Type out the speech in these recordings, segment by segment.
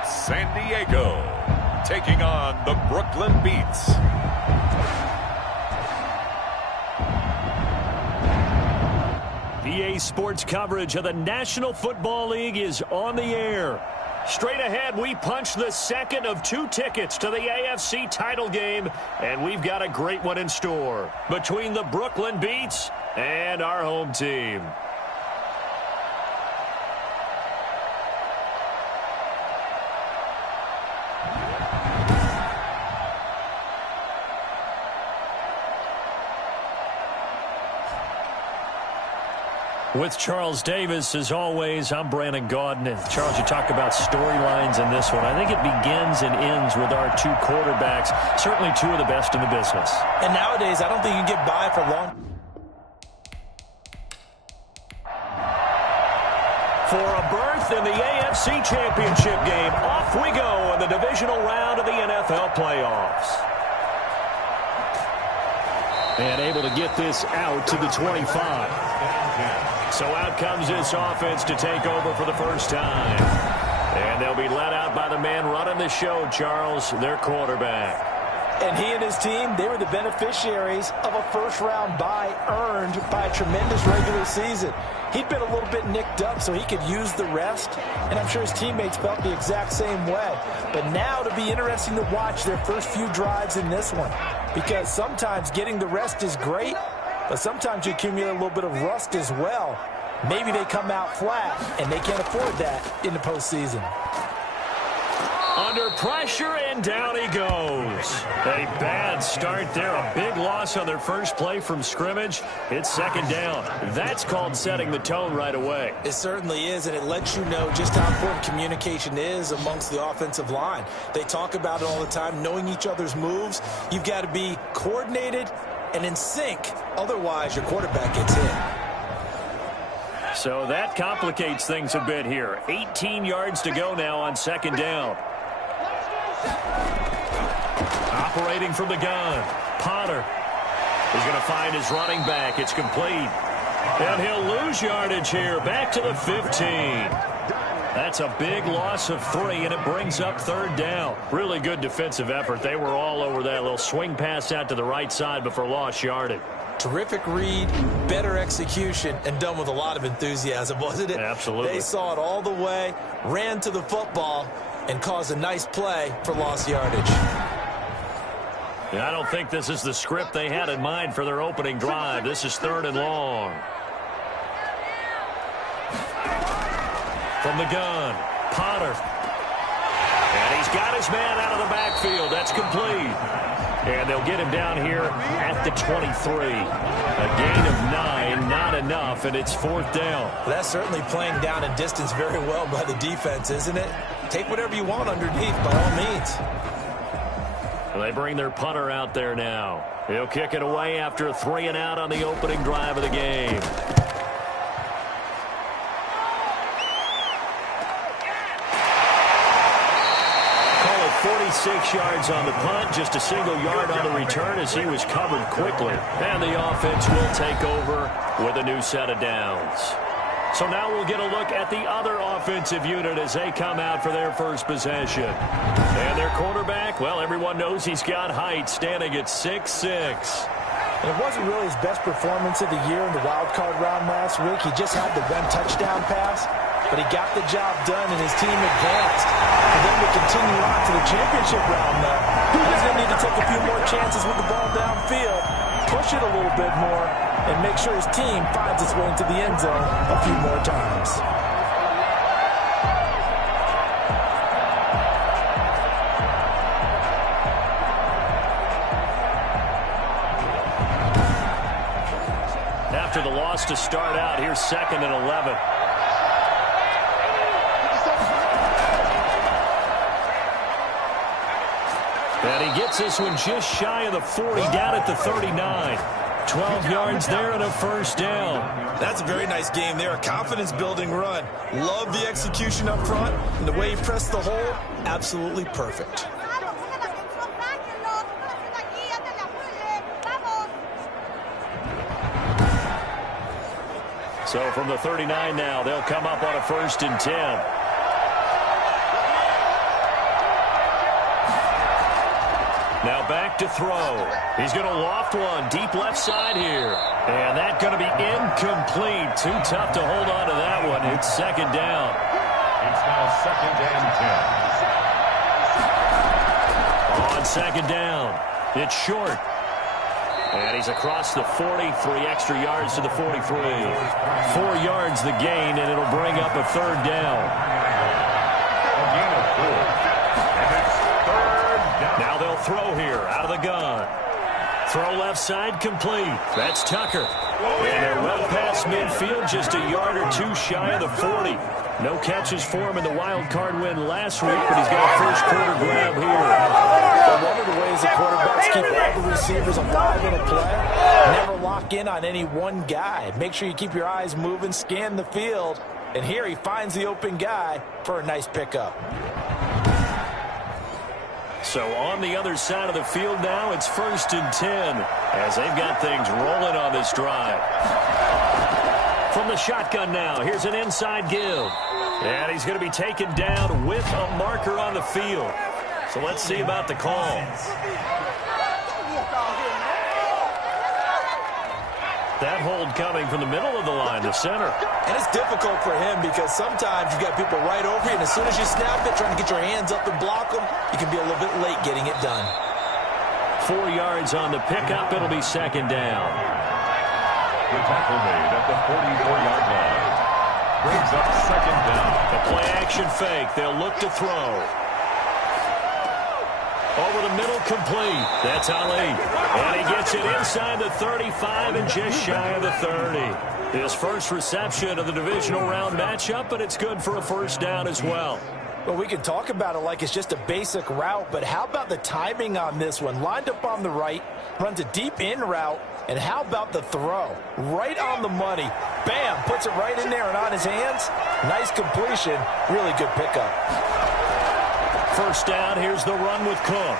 It's San Diego taking on the Brooklyn Beats. EA Sports coverage of the National Football League is on the air. Straight ahead, we punch the second of 2 tickets to the AFC title game, and we've got a great one in store between the Brooklyn Beats and our home team. With Charles Davis, as always, I'm Brandon Gaudin. Charles, you talk about storylines in this one. I think it begins and ends with our 2 quarterbacks, certainly 2 of the best in the business. And nowadays, I don't think you can get by for long. For a berth in the AFC Championship game, off we go in the divisional round of the NFL playoffs. And able to get this out to the 25. So out comes this offense to take over for the first time. And they'll be let out by the man running the show, Charles, their quarterback. And he and his team, they were the beneficiaries of a first-round bye earned by a tremendous regular season. He'd been a little bit nicked up so he could use the rest, and I'm sure his teammates felt the exact same way. But now it'll be interesting to watch their first few drives in this one, because sometimes getting the rest is great, but sometimes you accumulate a little bit of rust as well. Maybe they come out flat, and they can't afford that in the postseason. Under pressure, and down he goes. A bad start there. A big loss on their first play from scrimmage. It's second down. That's called setting the tone right away. It certainly is, and it lets you know just how important communication is amongst the offensive line. They talk about it all the time, knowing each other's moves. You've got to be coordinated and in sync. Otherwise, your quarterback gets hit. So that complicates things a bit here. 18 yards to go now on second down. Operating from the gun, Potter is going to find his running back. It's complete. And he'll lose yardage here, back to the 15. That's a big loss of 3, and it brings up third down. Really good defensive effort. They were all over that little swing pass out to the right side before lost yardage. Terrific read, better execution, and done with a lot of enthusiasm, wasn't it? Absolutely. They saw it all the way, ran to the football, and caused a nice play for lost yardage. I don't think this is the script they had in mind for their opening drive. This is third and long. From the gun, Potter. And he's got his man out of the backfield. That's complete. And they'll get him down here at the 23. A gain of 9, not enough, and it's fourth down. Well, that's certainly playing down in distance very well by the defense, isn't it? Take whatever you want underneath, by all means. They bring their punter out there now. He'll kick it away after a 3-and-out on the opening drive of the game. Call it 46 yards on the punt, just a single yard on the return as he was covered quickly. And the offense will take over with a new set of downs. So now we'll get a look at the other offensive unit as they come out for their first possession. And their quarterback, well, everyone knows he's got height, standing at 6'6". And it wasn't really his best performance of the year in the wild card round last week. He just had the one touchdown pass, but he got the job done and his team advanced. For them to continue on to the championship round now, he's going to need to take a few more chances with the ball downfield, push it a little bit more, and make sure his team finds its way into the end zone a few more times. After the loss to start out, here's second and 11. And he gets this one just shy of the 40, down at the 39. 12 yards there and a first down. That's a very nice game there. A confidence-building run. Love the execution up front. And the way he pressed the hole, absolutely perfect. So from the 39 now, they'll come up on a 1st and 10. Now back to throw. He's going to loft one deep left side here. And that's going to be incomplete. Too tough to hold on to that one. It's second down. It's now second and 10. On second down, it's short. And he's across the 40, 3 extra yards to the 43. 4 yards the gain, and it'll bring up a third down. A gain of 4. And it's third down. Now they'll throw here out of the gun. Throw left side complete. That's Tucker. And they're well past midfield, just a yard or two shy of the 40. No catches for him in the wild card win last week, but he's got a first quarter grab here. Well, one of the ways the quarterbacks keep all the receivers alive in a play, never lock in on any one guy. Make sure you keep your eyes moving, scan the field, and here he finds the open guy for a nice pickup. So on the other side of the field now, it's 1st and 10 as they've got things rolling on this drive. From the shotgun now, here's an inside give. And he's going to be taken down with a marker on the field. So let's see about the call. That hold coming from the middle of the line to center. And it's difficult for him because sometimes you've got people right over you, and as soon as you snap it, trying to get your hands up and block them, you can be a little bit late getting it done. 4 yards on the pickup. It'll be second down. The tackle made at the 44-yard line. Brings up second down. A play-action fake. They'll look to throw. Over the middle, complete. That's Ali. And he gets it inside the 35 and just shy of the 30. His first reception of the divisional round matchup, but it's good for a first down as well. Well, we can talk about it like it's just a basic route, but how about the timing on this one? Lined up on the right, runs a deep in route, and how about the throw? Right on the money. Bam, puts it right in there and on his hands. Nice completion. Really good pickup. First down, here's the run with Cook.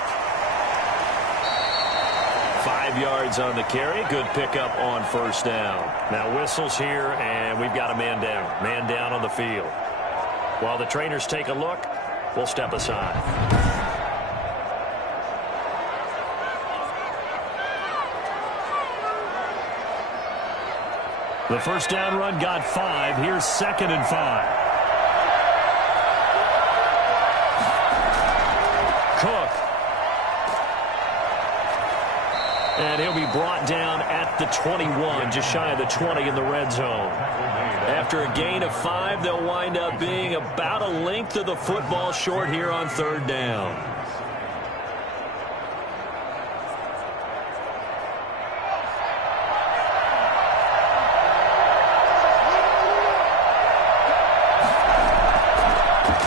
5 yards on the carry. Good pickup on first down. Now whistles here, and we've got a man down. Man down on the field. While the trainers take a look, we'll step aside. The first down run got 5. Here's 2nd and 5. Cook. And he'll be brought down at the 21, just shy of the 20 in the red zone. After a gain of 5, they'll wind up being about a length of the football short here on third down.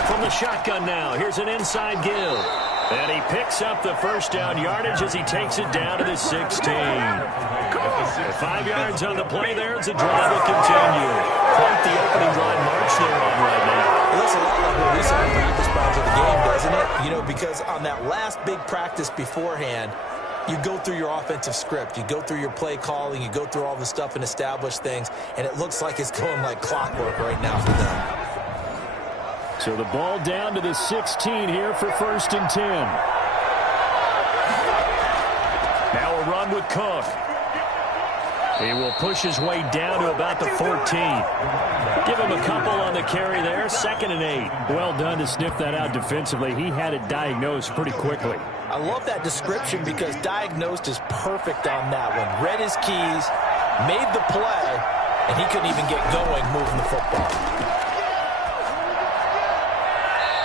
From the shotgun now, here's an inside give. And he picks up the first down yardage as he takes it down to the 16. 5 yards on the play there as the drive will continue. Quite the opening drive march they're on right now. It looks a lot like what we saw in practice prior to the game, doesn't it? You know, because on that last big practice beforehand, you go through your offensive script. You go through your play calling. You go through all the stuff and establish things. And it looks like it's going like clockwork right now for them. So the ball down to the 16 here for 1st and 10. Now a run with Cook. He will push his way down to about the 14. Give him a couple on the carry there. 2nd and 8. Well done to sniff that out defensively. He had it diagnosed pretty quickly. I love that description because diagnosed is perfect on that one. Read his keys, made the play, and he couldn't even get going moving the football.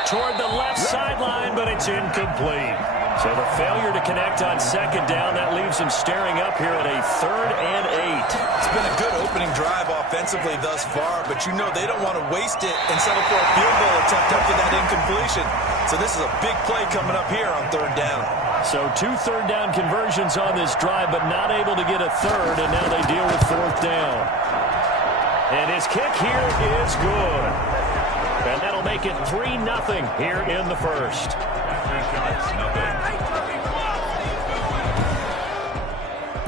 Toward the left sideline, but it's incomplete. So the failure to connect on 2nd down, that leaves him staring up here at a 3rd and 8. It's been a good opening drive offensively thus far, but you know they don't want to waste it and settle for a field goal attempt after that incompletion. So this is a big play coming up here on 3rd down. So 2 third down conversions on this drive, but not able to get a 3rd, and now they deal with 4th down. And his kick here is good. And that'll make it 3-0 here in the first.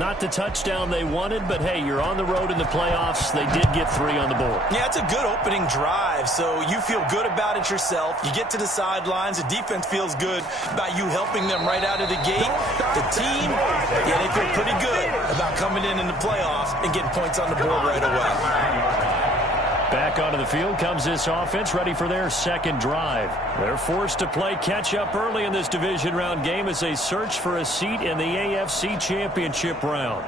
Not the touchdown they wanted, but hey, you're on the road in the playoffs. They did get 3 on the board. Yeah, it's a good opening drive, so you feel good about it yourself. You get to the sidelines. The defense feels good about you helping them right out of the gate. The team, yeah, they feel pretty good about coming in the playoffs and getting points on the board right away. Back onto the field comes this offense, ready for their second drive. They're forced to play catch-up early in this division round game as they search for a seat in the AFC Championship round.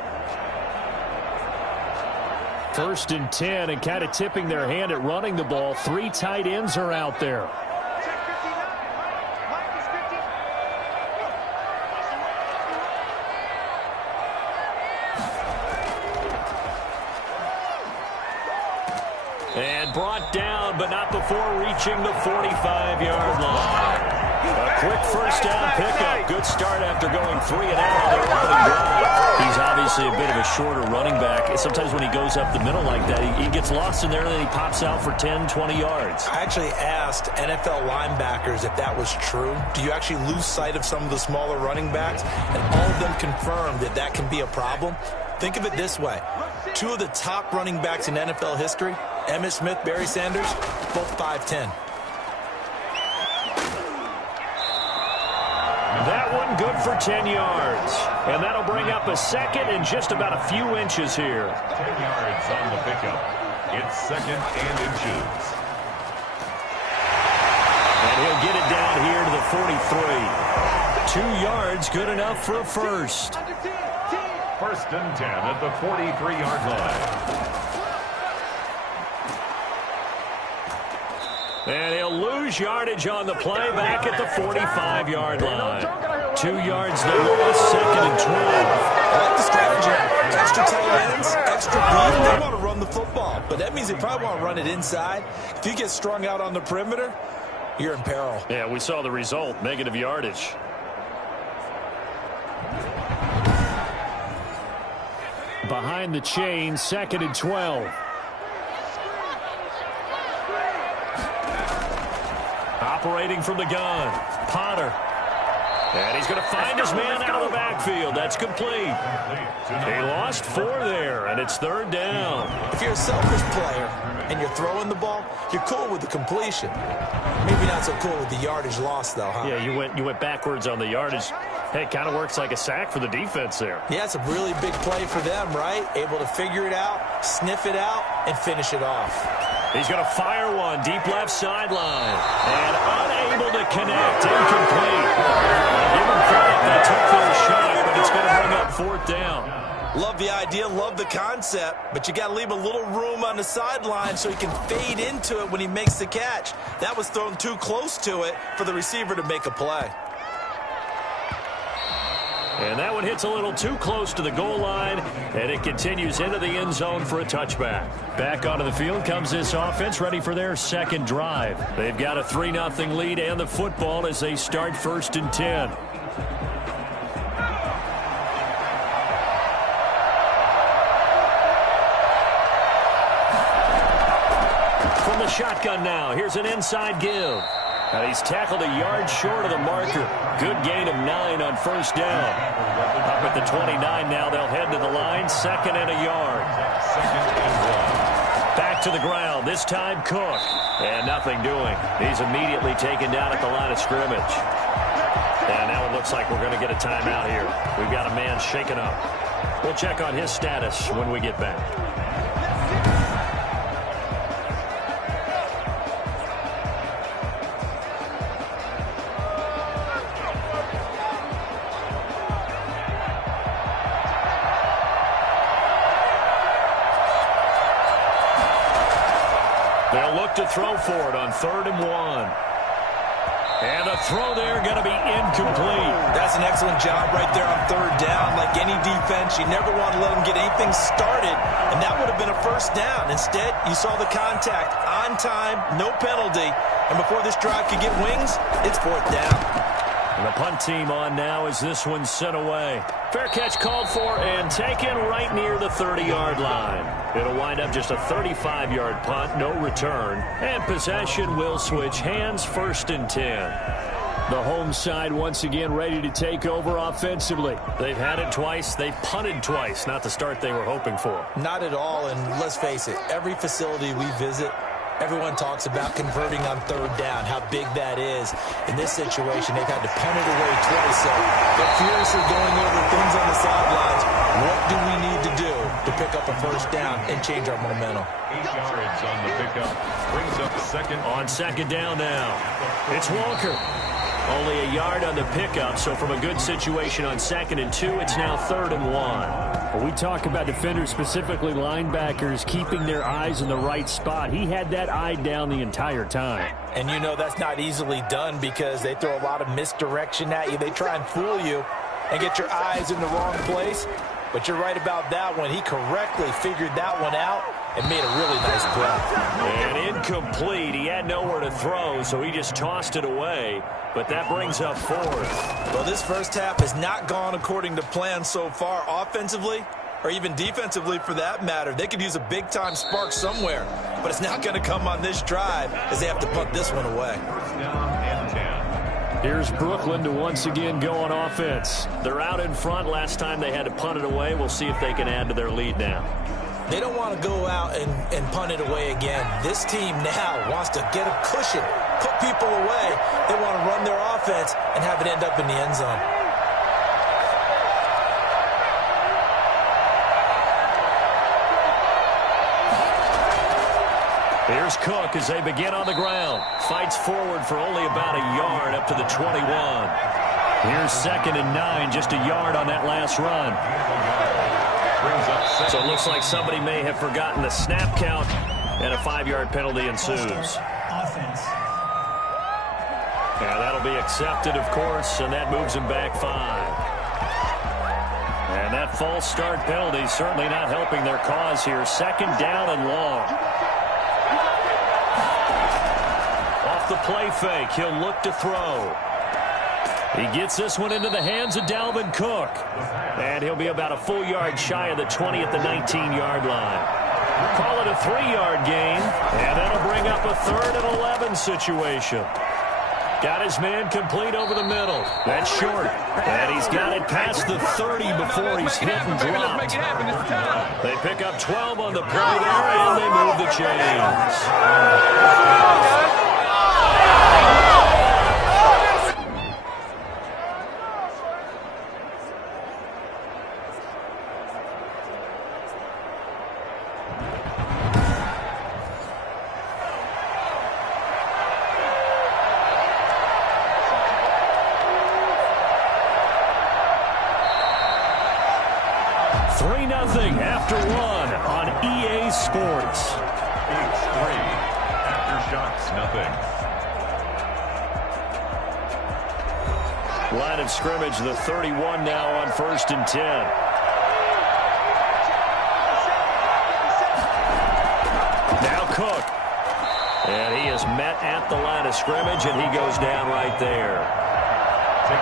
1st and 10, and kind of tipping their hand at running the ball. 3 tight ends are out there. And brought down, but not before reaching the 45-yard line. A quick first down pickup. Good start after going 3 and out on their opening drive. He's obviously a bit of a shorter running back. Sometimes when he goes up the middle like that, he gets lost in there, and then he pops out for 10, 20 yards. I actually asked NFL linebackers if that was true. Do you actually lose sight of some of the smaller running backs? And all of them confirmed that that can be a problem. Think of it this way. 2 of the top running backs in NFL history, Emmitt Smith, Barry Sanders, both 5'10". That one good for 10 yards. And that'll bring up a second and just about a few inches here. 10 yards on the pickup. It's 2nd and inches. And he'll get it down here to the 43. 2 yards, good enough for a first. 1st and 10 at the 43-yard line. And he'll lose yardage on the play back at the 45-yard line. 2 yards the loss, 2nd and 12. I like the strategy. Extra tight ends, extra beat. They want to run the football, but that means they probably want to run it inside. If you get strung out on the perimeter, you're in peril. Yeah, we saw the result, negative yardage. Behind the chain, 2nd and 12. Operating from the gun, Potter. And he's going to find his man out of the backfield. That's complete. He lost 4 there, and it's 3rd down. If you're a selfish player and you're throwing the ball, you're cool with the completion. Maybe not so cool with the yardage loss, though, huh? Yeah, you went backwards on the yardage. Hey, it kind of works like a sack for the defense there. Yeah, it's a really big play for them, right? Able to figure it out, sniff it out, and finish it off. He's going to fire one deep left sideline. And unable to connect. Incomplete. Give him credit. They took their shot, but it's going to bring up 4th down. Love the idea, love the concept, but you got to leave a little room on the sideline so he can fade into it when he makes the catch. That was thrown too close to it for the receiver to make a play. And that one hits a little too close to the goal line, and it continues into the end zone for a touchback. Back onto the field comes this offense, ready for their second drive. They've got a 3-0 lead and the football as they start 1st and 10. From the shotgun now, here's an inside give. And he's tackled a yard short of the marker. Good gain of 9 on 1st down. Up at the 29 now, they'll head to the line. 2nd and a yard. Back to the ground, this time Cook. And nothing doing. He's immediately taken down at the line of scrimmage. And now it looks like we're going to get a timeout here. We've got a man shaken up. We'll check on his status when we get back. They'll look to throw for it on 3rd and 1. And the throw there going to be incomplete. That's an excellent job right there on 3rd down. Like any defense, you never want to let them get anything started, and that would have been a 1st down. Instead, you saw the contact on time, no penalty, and before this drive could get wings, it's 4th down. And the punt team on now as this one's sent away. Fair catch called for and taken right near the 30-yard line. It'll wind up just a 35-yard punt, no return. And possession will switch hands, 1st and 10. The home side once again ready to take over offensively. They've had it twice. They've punted twice. Not the start they were hoping for. Not at all, and let's face it, every facility we visit, everyone talks about converting on third down, how big that is. In this situation, they've had to punt it away twice, so they're furiously going over things on the sidelines. What do we need to do to pick up a first down and change our momentum? 8 yards on the pickup. Brings up second. On second down now. It's Walker. Only a yard on the pickup, so from a good situation on 2nd and 2, it's now 3rd and 1. When we talk about defenders, specifically linebackers, keeping their eyes in the right spot, he had that eye down the entire time. And you know that's not easily done because they throw a lot of misdirection at you. They try and fool you and get your eyes in the wrong place. But you're right about that one. He correctly figured that one out and made a really nice play. And incomplete. He had nowhere to throw, so he just tossed it away. But that brings up 4th. Well, this first half has not gone according to plan so far offensively or even defensively for that matter. They could use a big-time spark somewhere, but it's not going to come on this drive as they have to punt this one away. First down and 10. Here's Brooklyn to once again go on offense. They're out in front. Last time they had to punt it away. We'll see if they can add to their lead now. They don't want to go out and punt it away again. This team now wants to get a cushion, put people away. They want to run their offense and have it end up in the end zone. Here's Cook as they begin on the ground. Fights forward for only about a yard up to the 21. Here's 2nd and 9, just a yard on that last run. So it looks like somebody may have forgotten the snap count, and a 5-yard penalty ensues. Offense. Yeah, that'll be accepted, of course, and that moves him back 5. And that false start penalty certainly not helping their cause here. 2nd down and long. Off the play fake, he'll look to throw. He gets this one into the hands of Dalvin Cook. And he'll be about a full yard shy of the 20 at the 19-yard line. Call it a 3-yard gain, and that'll bring up a 3rd and 11 situation. Got his man complete over the middle. That's short. And he's got it past the 30 before he's hit and dropped. They pick up 12 on the play there, and they move the chains. After 1 on EA Sports. It's 3. Aftershocks, nothing. Line of scrimmage, the 31 now on 1st and 10. Now Cook. And he is met at the line of scrimmage, and he goes down right there.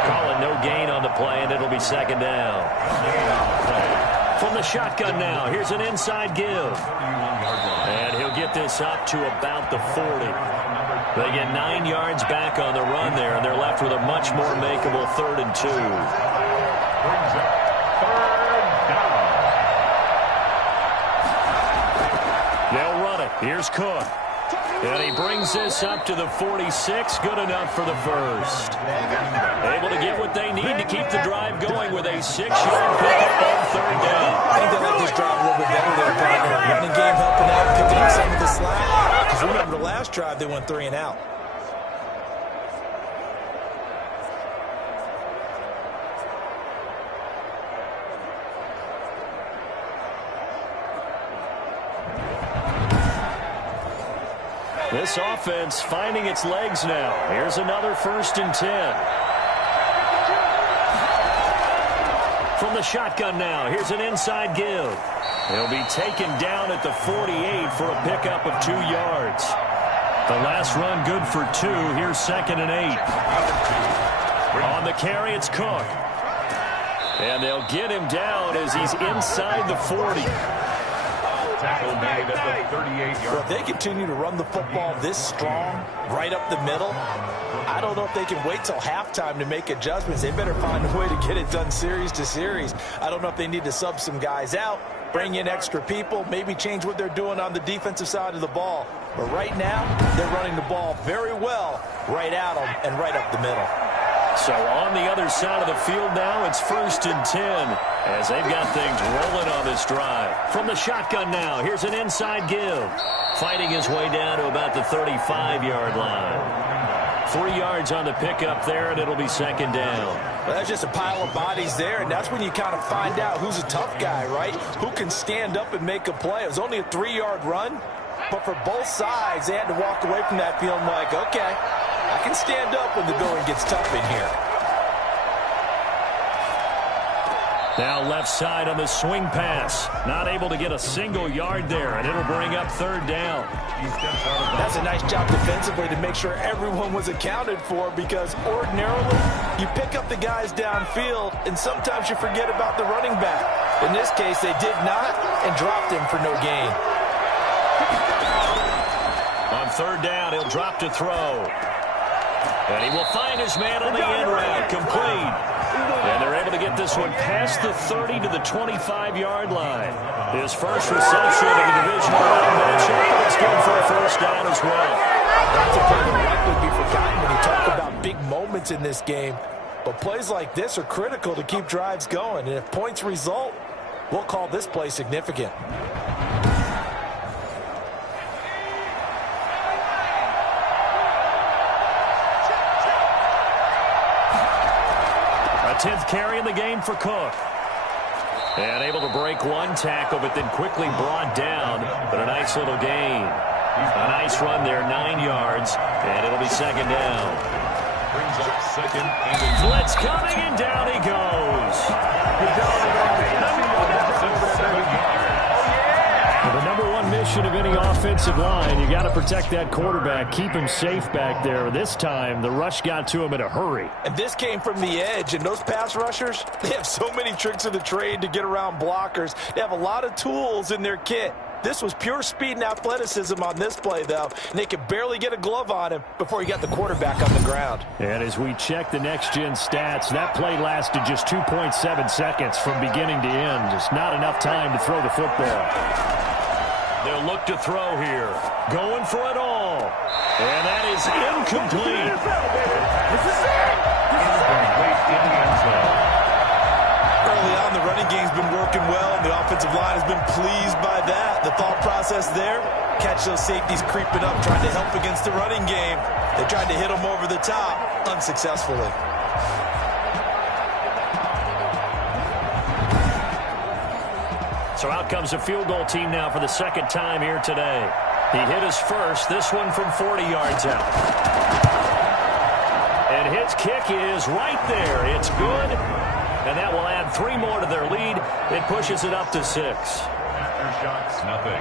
Call it no gain on the play, and it'll be 2nd down. From the shotgun now, here's an inside give. And he'll get this up to about the 40. They get 9 yards back on the run there, and they're left with a much more makeable 3rd and 2. Brings up 3rd down. They'll run it. Here's Cook. And he brings this up to the 46. Good enough for the first. Able to get what they need to keep the drive going with a 6-yard pickup on 3rd down. I think they like this drive a little bit better there, partner. Running game helping out, picking up some of the slack. Because remember, the last drive, they went 3 and out. This offense finding its legs now. Here's another 1st and 10. From the shotgun now, here's an inside give. He'll be taken down at the 48 for a pickup of 2 yards. The last run good for 2. Here's 2nd and 8. On the carry, it's Cook. And they'll get him down as he's inside the 40. Tackle made at the 38-yard Well, if they continue to run the football this strong, right up the middle, I don't know if they can wait till halftime to make adjustments. They better find a way to get it done series to series. I don't know if they need to sub some guys out, bring in extra people, maybe change what they're doing on the defensive side of the ball. But right now, they're running the ball very well right at them and right up the middle. So on the other side of the field now, it's 1st and 10 as they've got things rolling on this drive. From the shotgun now, here's an inside give. Fighting his way down to about the 35-yard line. 3 yards on the pickup there, and it'll be 2nd down. Well, that's just a pile of bodies there, and that's when you kind of find out who's a tough guy, right? Who can stand up and make a play. It was only a 3-yard run, but for both sides, they had to walk away from that feeling like, okay, I can stand up when the going gets tough in here. Now left side on the swing pass. Not able to get a single yard there, and it'll bring up 3rd down. That's a nice job defensively to make sure everyone was accounted for, because ordinarily you pick up the guys downfield and sometimes you forget about the running back. In this case, they did not and dropped him for no gain. On 3rd down, he'll drop to throw. And he will find his man on the end route, complete. And they're able to get this one past the 30 to the 25-yard line. His first reception of the divisional round matchup. It's good for a 1st down as well. That's a play that will likely be forgotten when you talk about big moments in this game. But plays like this are critical to keep drives going. And if points result, we'll call this play significant. A 10th carry in the game for Cook. And able to break one tackle, but then quickly brought down. But a nice little gain. A nice run there, 9 yards. And it'll be 2nd down. brings up 2nd and Blitz coming, and down he goes. The number one mission of any offensive line, you got to protect that quarterback, keep him safe back there. This time, the rush got to him in a hurry. And this came from the edge, and those pass rushers, they have so many tricks of the trade to get around blockers. They have a lot of tools in their kit. This was pure speed and athleticism on this play, though, and they could barely get a glove on him before he got the quarterback on the ground. And as we check the next-gen stats, that play lasted just 2.7 seconds from beginning to end. Just not enough time to throw the football. They'll look to throw here. Going for it all. And that is incomplete. Early on, the running game's been working well, and the offensive line has been pleased by that. The thought process there, catch those safeties creeping up, trying to help against the running game. They tried to hit them over the top, unsuccessfully. So out comes a field goal team now for the second time here today. He hit his first, this one from 40 yards out. And his kick is right there. It's good. And that will add 3 more to their lead. It pushes it up to 6. Aftershocks, nothing.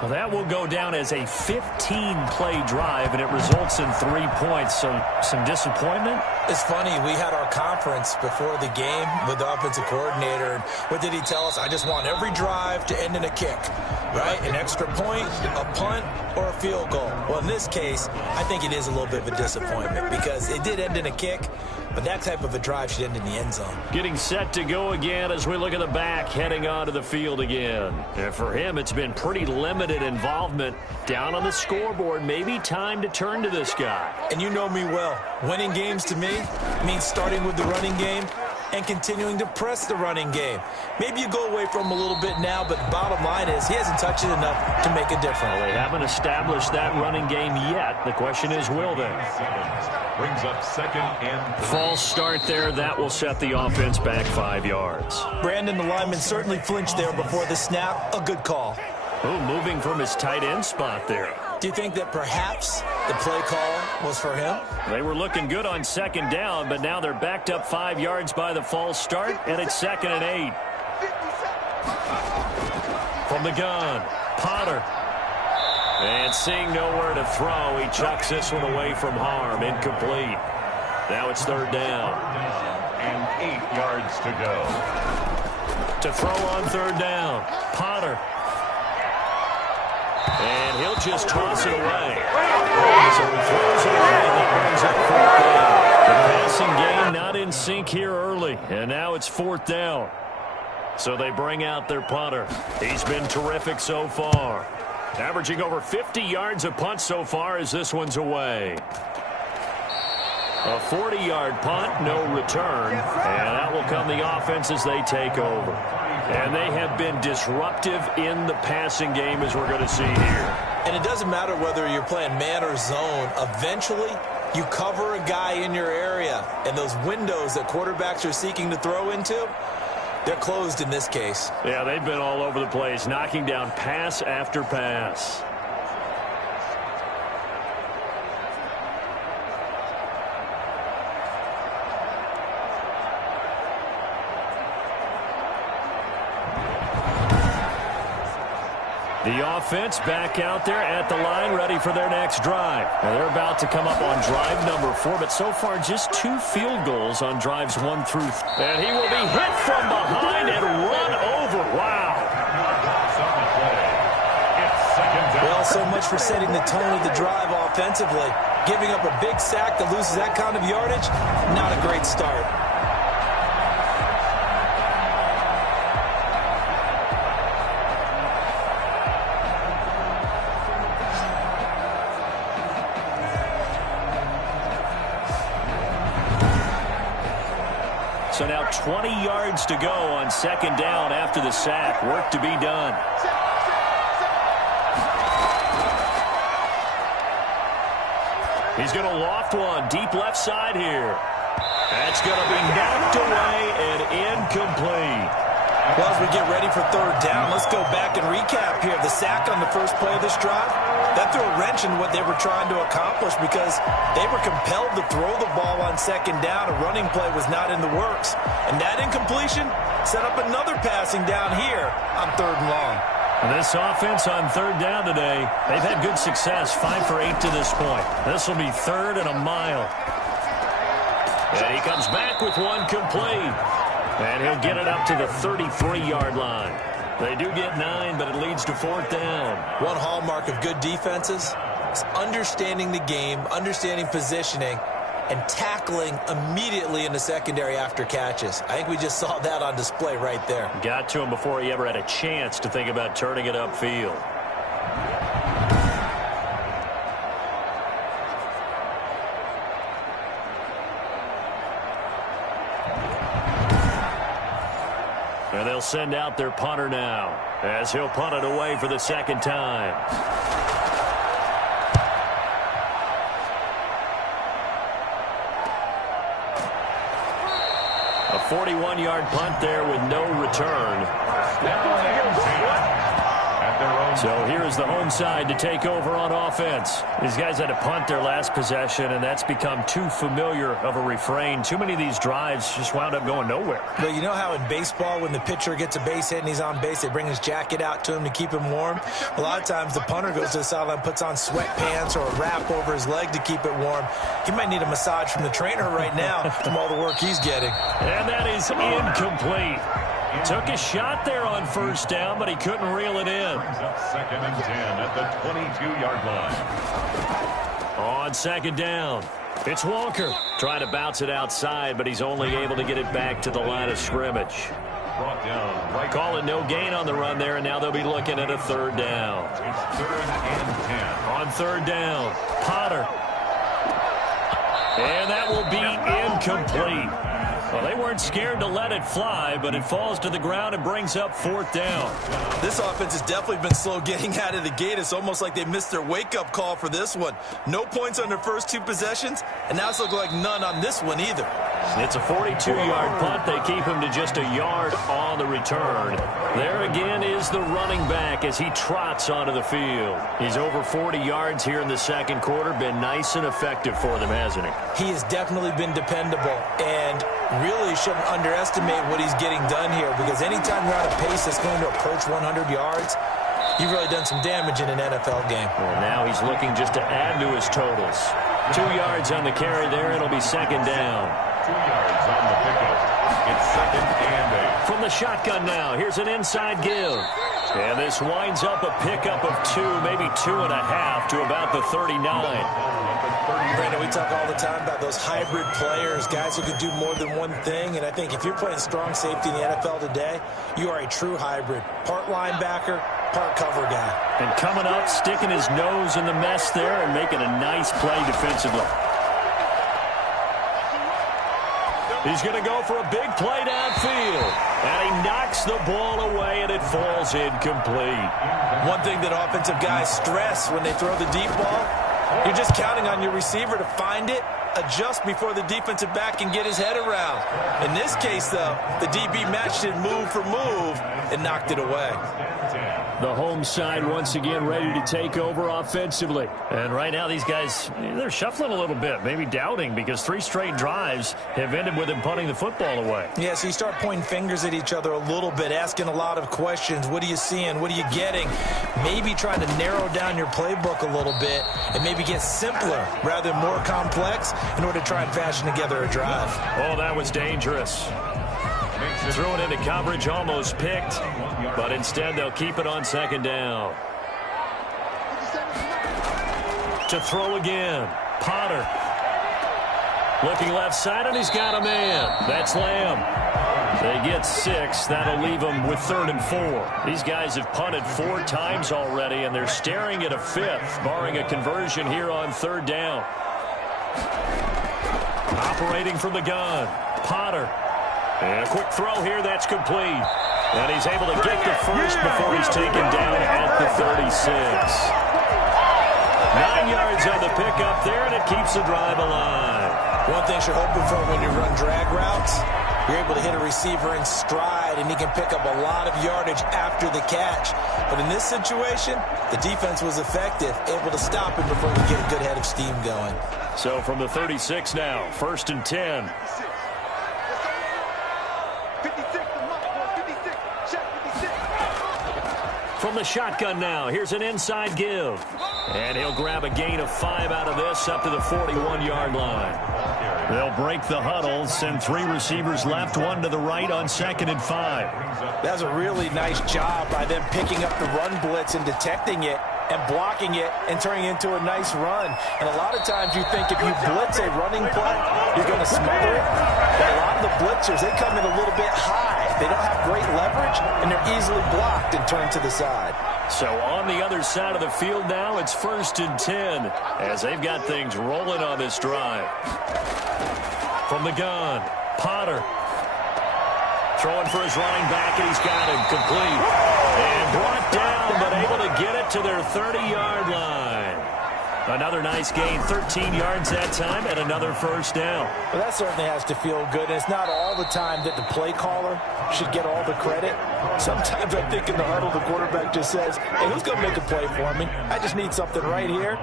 Well, that will go down as a 15-play drive, and it results in 3 points. So some disappointment. It's funny, we had our conference before the game with the offensive coordinator, and what did he tell us? I just want every drive to end in a kick, right? An extra point, a punt, or a field goal. Well, in this case, I think it is a little bit of a disappointment because it did end in a kick, but that type of a drive should end in the end zone. Getting set to go again as we look at the back, heading onto the field again. And for him, it's been pretty limited involvement down on the scoreboard. Maybe time to turn to this guy. And you know me well. Winning games to me means starting with the running game and continuing to press the running game. Maybe you go away from him a little bit now, but the bottom line is he hasn't touched it enough to make a difference. They haven't established that running game yet. The question is, will they? Brings up 2nd and 3. False start there. That will set the offense back 5 yards. Brandon, the lineman, certainly flinched there before the snap. A good call. Oh, moving from his tight end spot there. Do you think that perhaps the play call was for him? They were looking good on 2nd down, but now they're backed up 5 yards by the false start, and it's 2nd and 8. From the gun, Potter. And seeing nowhere to throw, he chucks this one away from harm. Incomplete. Now it's 3rd down. And 8 yards to go. To throw on third down. Potter. And he'll just toss it away. So he throws it away, and that brings up fourth down. The passing game not in sync here early, and now it's fourth down. So they bring out their punter. He's been terrific so far. Averaging over 50 yards a punt so far as this one's away. A 40-yard punt, no return. And that will come the offense as they take over. And they have been disruptive in the passing game, as we're going to see here. And it doesn't matter whether you're playing man or zone. Eventually, you cover a guy in your area. And those windows that quarterbacks are seeking to throw into, they're closed in this case. Yeah, they've been all over the place, knocking down pass after pass. The offense back out there at the line, ready for their next drive. Now they're about to come up on drive number 4, but so far just 2 field goals on drives 1 through 3. And he will be hit from behind and run over. Wow. Well, so much for setting the tone of the drive offensively. Giving up a big sack that loses that kind of yardage, not a great start. So now 20 yards to go on second down after the sack. Work to be done. He's going to loft one deep left side here. That's going to be knocked away and incomplete. Well, as we get ready for third down, let's go back and recap here. The sack on the first play of this drive, that threw a wrench in what they were trying to accomplish because they were compelled to throw the ball on second down. A running play was not in the works. And that incompletion set up another passing down here on third and long. This offense on third down today, they've had good success, 5 for 8 to this point. This will be third and a mile. And he comes back with one complete. And he'll get it up to the 33-yard line. They do get 9, but it leads to fourth down. One hallmark of good defenses is understanding the game, understanding positioning, and tackling immediately in the secondary after catches. I think we just saw that on display right there. Got to him before he ever had a chance to think about turning it upfield. And they'll send out their punter now as he'll punt it away for the second time. A 41-yard punt there with no return. So here's the home side to take over on offense. These guys had to punt their last possession, and that's become too familiar of a refrain. Too many of these drives just wound up going nowhere. But you know how in baseball, when the pitcher gets a base hit and he's on base, they bring his jacket out to him to keep him warm? A lot of times the punter goes to the sideline, puts on sweatpants or a wrap over his leg to keep it warm. He might need a massage from the trainer right now from all the work he's getting. And that is incomplete. Took a shot there on first down, but he couldn't reel it in. Second and 10 at the 22-yard line. On second down, it's Walker. Trying to bounce it outside, but he's only able to get it back to the line of scrimmage. Brought down right. Call it no gain on the run there, and now they'll be looking at a third down. It's third and 10. On third down, Potter. And that will be incomplete. Well, they weren't scared to let it fly, but it falls to the ground and brings up fourth down. This offense has definitely been slow getting out of the gate. It's almost like they missed their wake-up call for this one. No points on their first 2 possessions, and now it's looking like none on this one either. It's a 42-yard punt. They keep him to just a yard on the return. There again is the running back as he trots onto the field. He's over 40 yards here in the second quarter. Been nice and effective for them, hasn't he? He has definitely been dependable, and really shouldn't underestimate what he's getting done here, because anytime you're on a pace that's going to approach 100 yards, you've really done some damage in an NFL game. Well, now he's looking just to add to his totals. 2 yards on the carry there. It'll be second down. 2 yards on the pickup. It's second and 8. From the shotgun now, here's an inside give. And this winds up a pickup of 2, maybe 2.5 to about the 39. Brandon, we talk all the time about those hybrid players, guys who could do more than one thing. And I think if you're playing strong safety in the NFL today, you are a true hybrid. Part linebacker, part cover guy. And coming up, sticking his nose in the mess there and making a nice play defensively. He's going to go for a big play downfield. And he knocks the ball away, and it falls incomplete. One thing that offensive guys stress when they throw the deep ball, you're just counting on your receiver to find it, adjust before the defensive back can get his head around. In this case, though, the DB matched it move for move and knocked it away. The home side once again ready to take over offensively. And right now these guys, they're shuffling a little bit, maybe doubting, because 3 straight drives have ended with them punting the football away. Yeah, so you start pointing fingers at each other a little bit, asking a lot of questions. What are you seeing? What are you getting? Maybe trying to narrow down your playbook a little bit and maybe get simpler rather than more complex in order to try and fashion together a drive. Oh, that was dangerous. Threw it into coverage, almost picked, but instead they'll keep it on 2nd down. To throw again, Potter. Looking left side, and he's got a man. That's Lamb. They get 6. That'll leave them with 3rd and 4. These guys have punted 4 times already, and they're staring at a 5th, barring a conversion here on 3rd down. Operating from the gun, Potter. And a quick throw here, that's complete. And he's able to get to first before he's taken down at the 36. 9 yards on the pickup there, and it keeps the drive alive. One thing you're hoping for when you run drag routes, you're able to hit a receiver in stride, and he can pick up a lot of yardage after the catch. But in this situation, the defense was effective, able to stop him before he could get a good head of steam going. So from the 36 now, 1st and 10. From the shotgun now, here's an inside give. And he'll grab a gain of 5 out of this up to the 41-yard line. They'll break the huddle, send 3 receivers left, 1 to the right on 2nd and 5. That was a really nice job by them picking up the run blitz and detecting it and blocking it and turning it into a nice run. And a lot of times you think if you blitz a running play, you're going to smother it. But a lot of the blitzers, they come in a little bit high. They don't have great leverage, and they're easily blocked and turned to the side. So on the other side of the field now, it's 1st and 10 as they've got things rolling on this drive. From the gun, Potter. Throwing for his running back, and he's got him complete. And brought down, but able to get it to their 30-yard line. Another nice gain, 13 yards that time, and another 1st down. Well, that certainly has to feel good. And it's not all the time that the play caller should get all the credit. Sometimes I think in the huddle, the quarterback just says, hey, who's going to make a play for me? I just need something right here.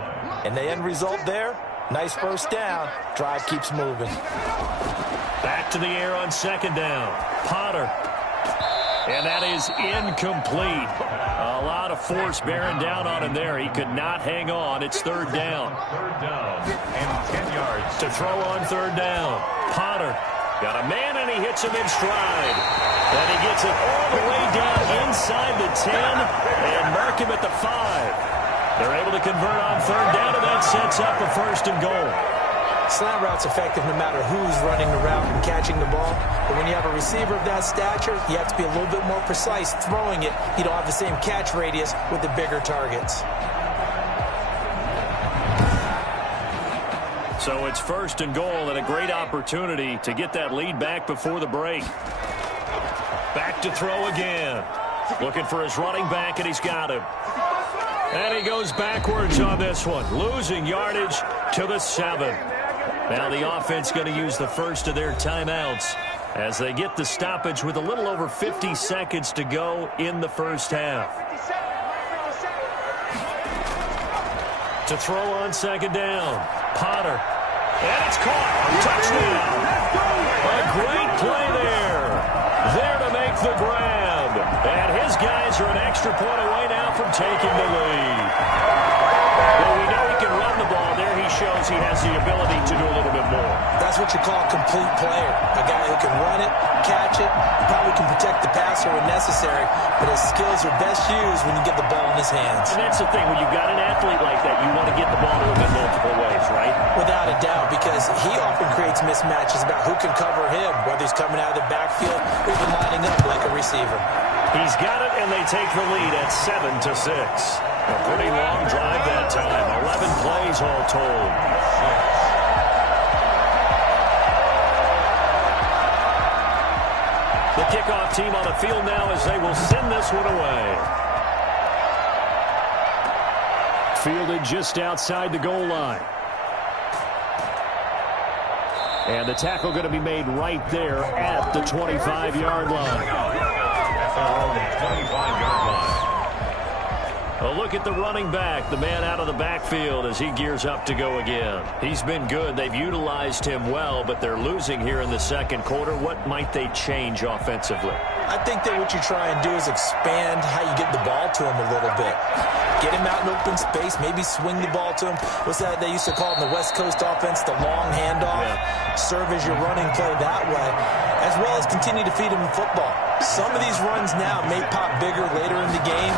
And the end result there, nice 1st down. Drive keeps moving. Back to the air on 2nd down. Potter. And that is incomplete. A lot of force bearing down on him there. He could not hang on. It's 3rd down. 3rd down and 10 yards. To throw on 3rd down. Potter. Got a man, and he hits him in stride. And he gets it all the way down inside the 10 and mark him at the 5. They're able to convert on 3rd down, and that sets up a 1st and goal. Slant route's effective no matter who's running the route and catching the ball. But when you have a receiver of that stature, you have to be a little bit more precise throwing it. You don't have the same catch radius with the bigger targets. So it's 1st and goal, and a great opportunity to get that lead back before the break. Back to throw again. Looking for his running back, and he's got him. And he goes backwards on this one, losing yardage to the 7. Now the offense going to use the first of their timeouts as they get the stoppage with a little over 50 seconds to go in the 1st half. To throw on 2nd down, Potter. And it's caught. Touchdown. A great play there. There to make the grab. And his guys are an extra point away now from taking the lead. Well, we know he can run the ball there. He shows he has the ability to do a little bit more. That's what you call a complete player. A guy who can run it, catch it, probably can protect the passer when necessary, but his skills are best used when you get the ball in his hands. And that's the thing. When you've got an athlete like that, you want to get the ball to him in multiple ways, right? Without a doubt, because he often creates mismatches about who can cover him, whether he's coming out of the backfield or even lining up like a receiver. He's got it, and they take the lead at 7-6. A pretty long drive that time. 11 plays all told. The kickoff team on the field now as they will send this one away. Fielded just outside the goal line. And the tackle going to be made right there at the 25-yard line. 25-yard line. A look at the running back, the man out of the backfield as he gears up to go again. He's been good. They've utilized him well, but they're losing here in the second quarter. What might they change offensively? I think that what you try and do is expand how you get the ball to him a little bit. Get him out in open space, maybe swing the ball to him. What's that they used to call in the West Coast offense, the long handoff? Yeah. Serve as your running play that way, as well as continue to feed him the football. Some of these runs now may pop bigger later in the game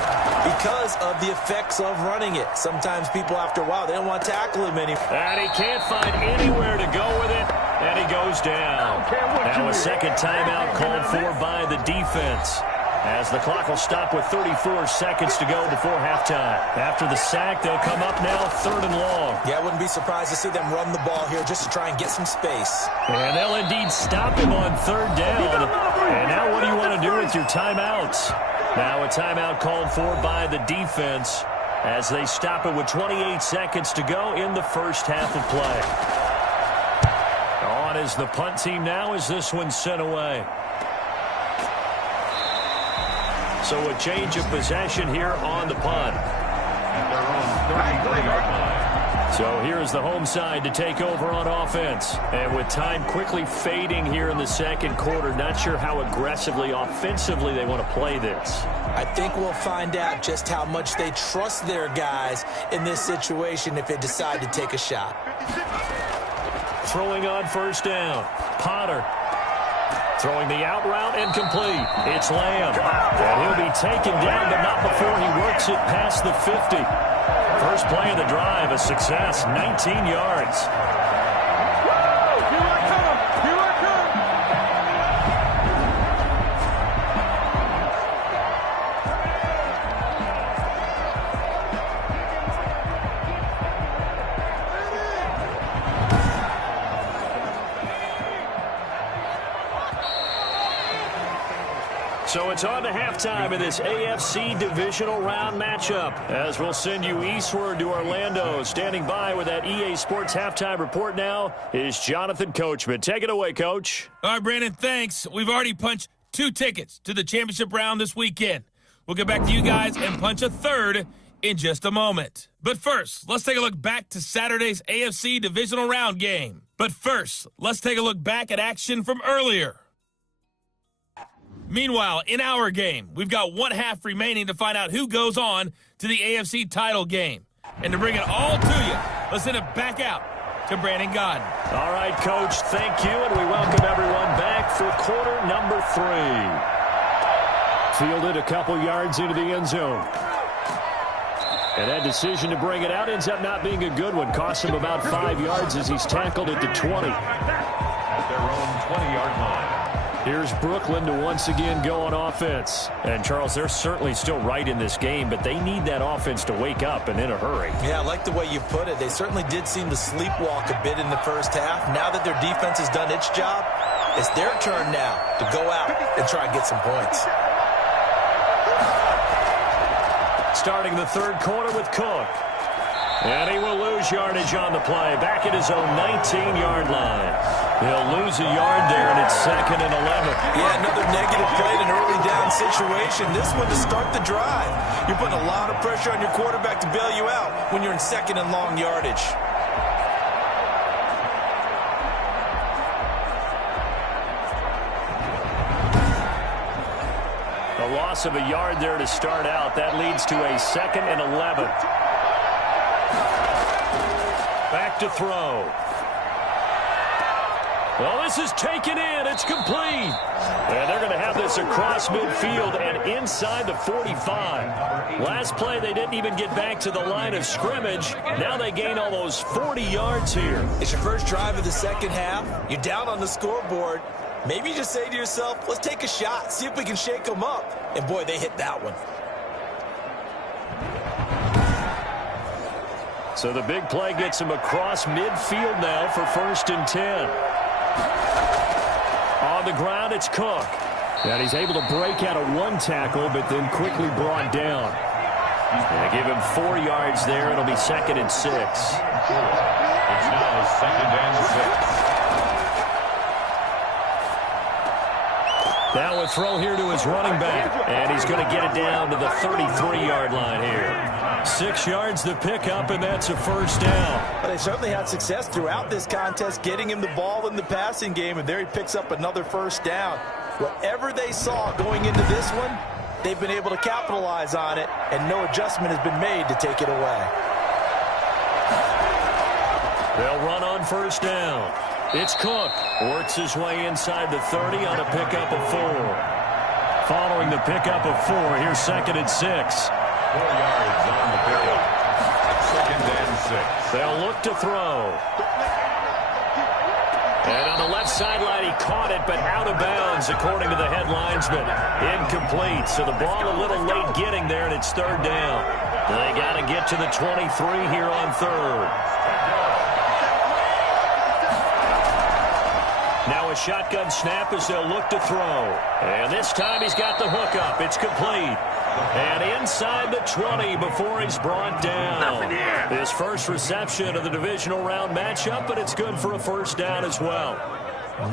because of the effects of running it. Sometimes people, after a while, they don't want to tackle him anymore. And he can't find anywhere to go with it, and he goes down. Now a second timeout called for by the defense, as the clock will stop with 34 seconds to go before halftime. After the sack, they'll come up now 3rd and long. Yeah, I wouldn't be surprised to see them run the ball here just to try and get some space. And they'll indeed stop him on 3rd down. And now what do you want to do with your timeouts? Now a timeout called for by the defense as they stop it with 28 seconds to go in the first half of play. On is the punt team now as this one's sent away. So a change of possession here on the punt. So here's the home side to take over on offense. And with time quickly fading here in the second quarter, not sure how aggressively, offensively they want to play this. I think we'll find out just how much they trust their guys in this situation if they decide to take a shot. Throwing on 1st down. Potter. Throwing the out route and complete. It's Lamb. And he'll be taken down, but not before he works it past the 50. First play of the drive, a success, 19 yards. So it's on to halftime in this AFC divisional round matchup, as we'll send you eastward to Orlando. Standing by with that EA Sports halftime report now is Jonathan Coachman. Take it away, Coach. All right, Brandon, thanks. We've already punched 2 tickets to the championship round this weekend. We'll get back to you guys and punch a 3rd in just a moment. But first, let's take a look back to Saturday's AFC divisional round game. But first, let's take a look back at action from earlier. Meanwhile, in our game, we've got 1 half remaining to find out who goes on to the AFC title game. And to bring it all to you, let's send it back out to Brandon Godden. All right, Coach, thank you, and we welcome everyone back for quarter number 3. Fielded a couple yards into the end zone. And that decision to bring it out ends up not being a good one. Cost him about 5 yards as he's tackled at the 20. At their own 20-yard line. Here's Brooklyn to once again go on offense. And, Charles, they're certainly still right in this game, but they need that offense to wake up and in a hurry. Yeah, I like the way you put it. They certainly did seem to sleepwalk a bit in the first half. Now that their defense has done its job, it's their turn now to go out and try and get some points. Starting the 3rd quarter with Cook. And he will lose yardage on the play. Back at his own 19-yard line. He'll lose a yard there, and it's 2nd and 11. Yeah, another negative play in an early down situation. This one to start the drive. You're putting a lot of pressure on your quarterback to bail you out when you're in 2nd and long yardage. A loss of a yard there to start out. That leads to a 2nd and 11. Back to throw. Well, this is taken in. It's complete. And they're going to have this across midfield and inside the 45. Last play, they didn't even get back to the line of scrimmage. Now they gain almost 40 yards here. It's your first drive of the second half. You're down on the scoreboard. Maybe you just say to yourself, let's take a shot, see if we can shake them up. And, boy, they hit that one. So the big play gets him across midfield now for 1st and 10. On the ground, it's Cook. And he's able to break out of one tackle, but then quickly brought down. And give him 4 yards there. It'll be 2nd and 6. It's now 2nd and 6. Now a throw here to his running back. And he's going to get it down to the 33-yard line here. 6 yards to pick up, and that's a 1st down. But they certainly had success throughout this contest, getting him the ball in the passing game, and there he picks up another 1st down. Whatever they saw going into this one, they've been able to capitalize on it, and no adjustment has been made to take it away. They'll run on 1st down. It's Cook. Works his way inside the 30 on a pickup of 4. Following the pickup of 4, here's 2nd and 6. 4 yards on the pickup. 2nd and 6. They'll look to throw. And on the left sideline, he caught it, but out of bounds, according to the head linesman. Incomplete. So the ball a little late getting there, and it's 3rd down. They got to get to the 23 here on 3rd. Now a shotgun snap as they'll look to throw. And this time he's got the hook up. It's complete. And inside the 20 before he's brought down. His first reception of the divisional round matchup, but it's good for a 1st down as well.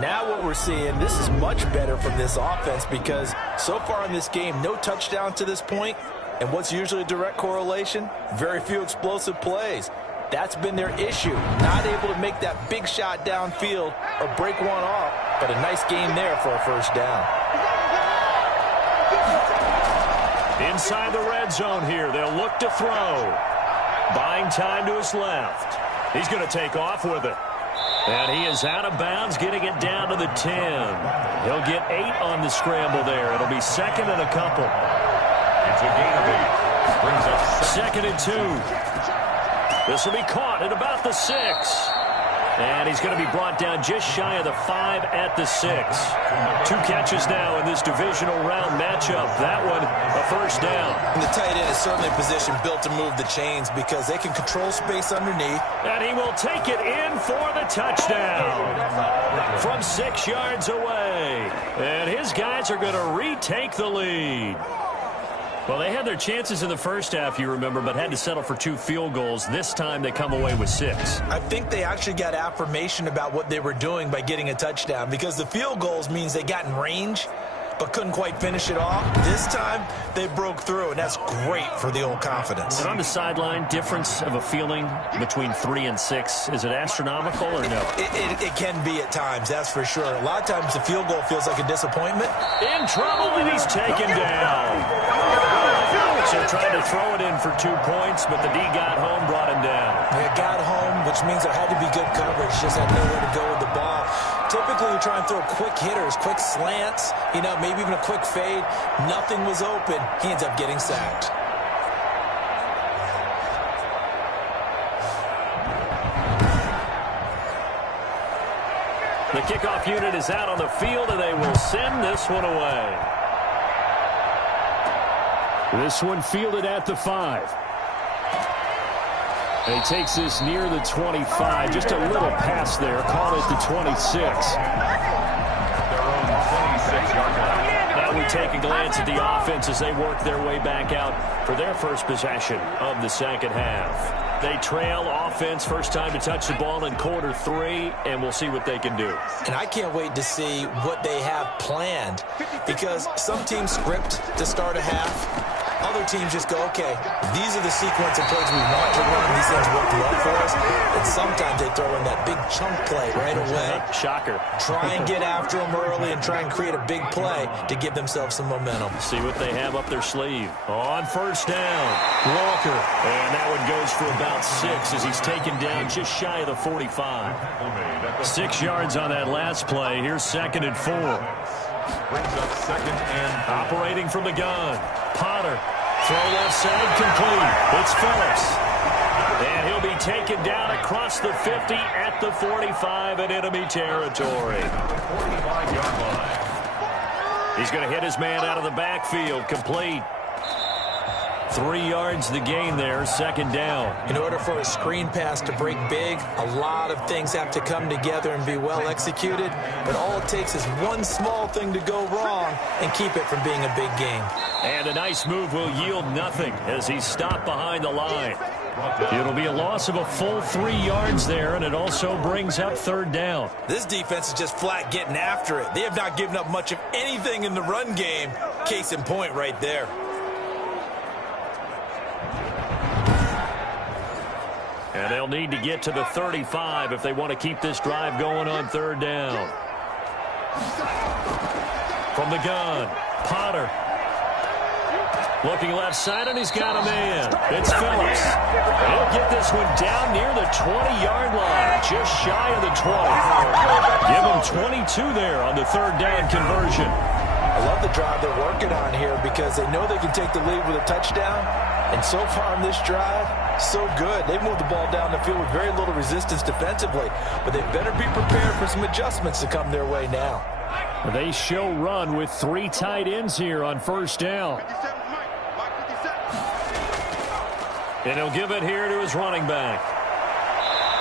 Now what we're seeing, this is much better from this offense because so far in this game, no touchdown to this point. And what's usually a direct correlation? Very few explosive plays. That's been their issue. Not able to make that big shot downfield or break one off, but a nice game there for a 1st down. Inside the red zone here, they'll look to throw. Buying time to his left. He's going to take off with it. And he is out of bounds, getting it down to the 10. He'll get 8 on the scramble there. It'll be 2nd and a couple. It's a gain of 8. Brings up 2nd and 2. This will be caught at about the 6. And he's going to be brought down just shy of the 5 at the 6. 2 catches now in this divisional round matchup. That one, a 1st down. And the tight end is certainly a position built to move the chains because they can control space underneath. And he will take it in for the touchdown from 6 yards away. And his guys are going to retake the lead. Well, they had their chances in the first half, you remember, but had to settle for 2 field goals. This time they come away with 6. I think they actually got affirmation about what they were doing by getting a touchdown because the field goals means they got in range but couldn't quite finish it off. This time they broke through, and that's great for the old confidence. And on the sideline, difference of a feeling between 3 and 6, is it astronomical or no? It can be at times, that's for sure. A lot of times the field goal feels like a disappointment. In trouble, and he's taken down. So trying to throw it in for 2 points, but the D got home, brought him down. They got home, which means there had to be good coverage. Just had nowhere to go with the ball. Typically, you try and throw quick hitters, quick slants, maybe even a quick fade. Nothing was open. He ends up getting sacked. The kickoff unit is out on the field, and they will send this one away. This one fielded at the 5. And he takes this near the 25. Just a little pass there. Call it the 26. their own 26-yard line. Now we take a glance at the offense as they work their way back out for their first possession of the second half. They trail offense, first time to touch the ball in quarter 3, and we'll see what they can do. And I can't wait to see what they have planned because some teams script to start a half. other teams just go, okay, these are the sequence of plays we want to run. These things work well for us. And sometimes they throw in that big chunk play right away. Shocker. Try and get after them early and try and create a big play to give themselves some momentum. See what they have up their sleeve. On first down, Walker. And that one goes for about 6 as he's taken down just shy of the 45. 6 yards on that last play. Here's 2nd and 4. Brings up 2nd and 4. Operating from the gun. Potter. Throw left side complete. It's Phillips. And he'll be taken down across the 50 at the 45 in enemy territory. 45-yard line. He's going to hit his man out of the backfield. Complete. 3 yards the gain there, 2nd down. In order for a screen pass to break big, a lot of things have to come together and be well executed. But all it takes is one small thing to go wrong and keep it from being a big gain. And a nice move will yield nothing as he's stopped behind the line. It'll be a loss of a full 3 yards there, and it also brings up 3rd down. This defense is just flat getting after it. They have not given up much of anything in the run game. Case in point right there. And they'll need to get to the 35 if they want to keep this drive going on 3rd down. From the gun, Potter. Looking left side, and he's got a man. It's Phillips. And he'll get this one down near the 20-yard line, just shy of the 20. Give him 22 there on the 3rd down conversion. I love the drive they're working on here because they know they can take the lead with a touchdown. And so far on this drive, so good. They've moved the ball down the field with very little resistance defensively. But they better be prepared for some adjustments to come their way now. They show run with 3 tight ends here on 1st down. And he'll give it here to his running back.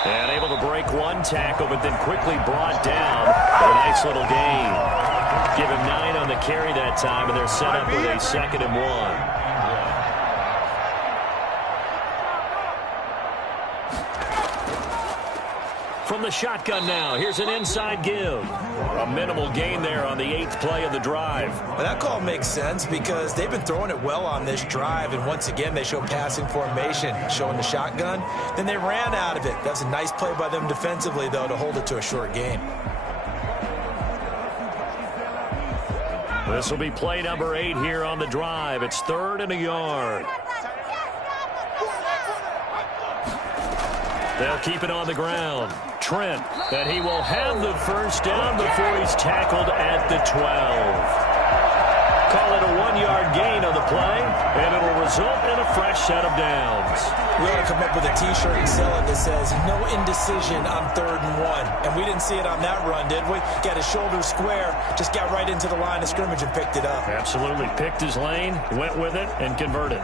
And able to break one tackle, but then quickly brought down for a nice little gain. Give him 9 on the carry that time, and they're set up with a 2nd and 1. From the shotgun now, here's an inside give. A minimal gain there on the 8th play of the drive. Well, that call makes sense because they've been throwing it well on this drive, and once again they show passing formation, showing the shotgun. Then they ran out of it. That's a nice play by them defensively, though, to hold it to a short gain. This will be play number 8 here on the drive. It's 3rd and a yard. They'll keep it on the ground. Trent, that he will have the 1st down before he's tackled at the 12. Call it a 1-yard gain on the play, and it'll result in a fresh set of downs. We ought to come up with a T-shirt and sell it that says, no indecision on 3rd and 1. And we didn't see it on that run, did we? Got his shoulder square, just got right into the line of scrimmage and picked it up. Absolutely. Picked his lane, went with it, and converted.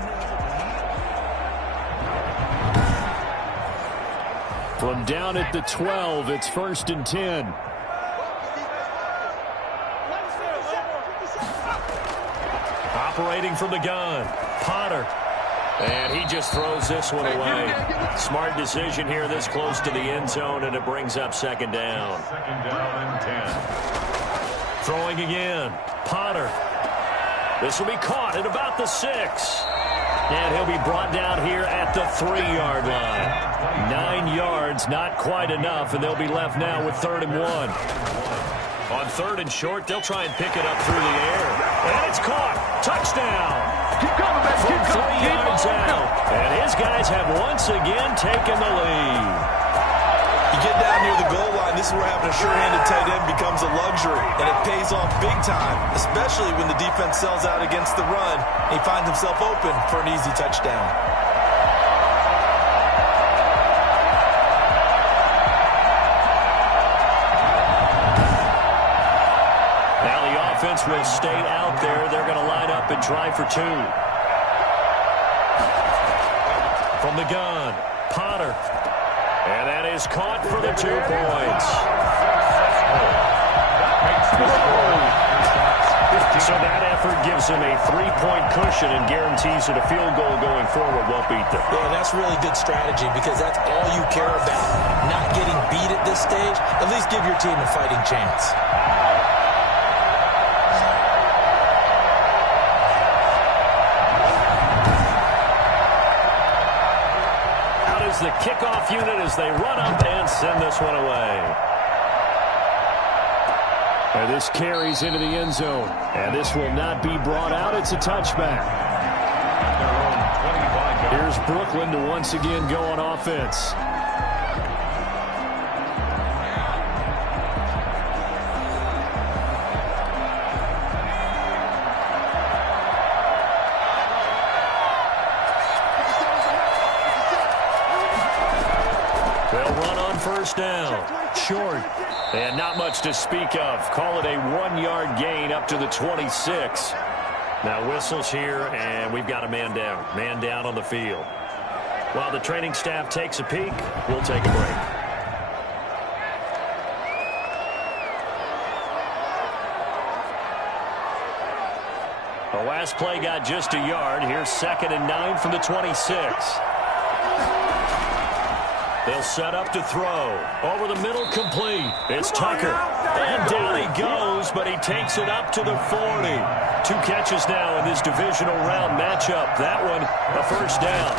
From down at the 12, it's 1st and 10. Operating from the gun, Potter. And he just throws this one away. Smart decision here this close to the end zone, and it brings up 2nd down. 2nd down and 10. Throwing again, Potter. This will be caught at about the 6. And he'll be brought down here at the 3-yard line. 9 yards, not quite enough, and they'll be left now with 3rd and 1. On 3rd and short, they'll try and pick it up through the air. And it's caught. Touchdown. Keep coming, man. From Keep 3 yards out. And his guys have once again taken the lead. You get down near the goal line, this is where having a sure-handed tight end becomes a luxury, and it pays off big time, especially when the defense sells out against the run, and he finds himself open for an easy touchdown. Now the offense will stay out there. They're going to line up and try for 2. From the gun, Potter. And that is caught for the 2 points. So that effort gives him a 3-point cushion and guarantees that a field goal going forward won't beat them. Yeah, that's really good strategy because that's all you care about. Not getting beat at this stage. At least give your team a fighting chance. is the kickoff unit as they run up and send this one away. And this carries into the end zone. And this will not be brought out. It's a touchback. Here's Brooklyn to once again go on offense. They'll run on first down. Short. And not much to speak of. Call it a 1-yard gain up to the 26. Now whistles here, and we've got a man down. Man down on the field. While the training staff takes a peek, we'll take a break. The last play got just a yard. Here's 2nd and 9 from the 26. They'll set up to throw. Over the middle, complete. It's Tucker. And down he goes, but he takes it up to the 40. 2 catches now in this divisional round matchup. That one, a first down.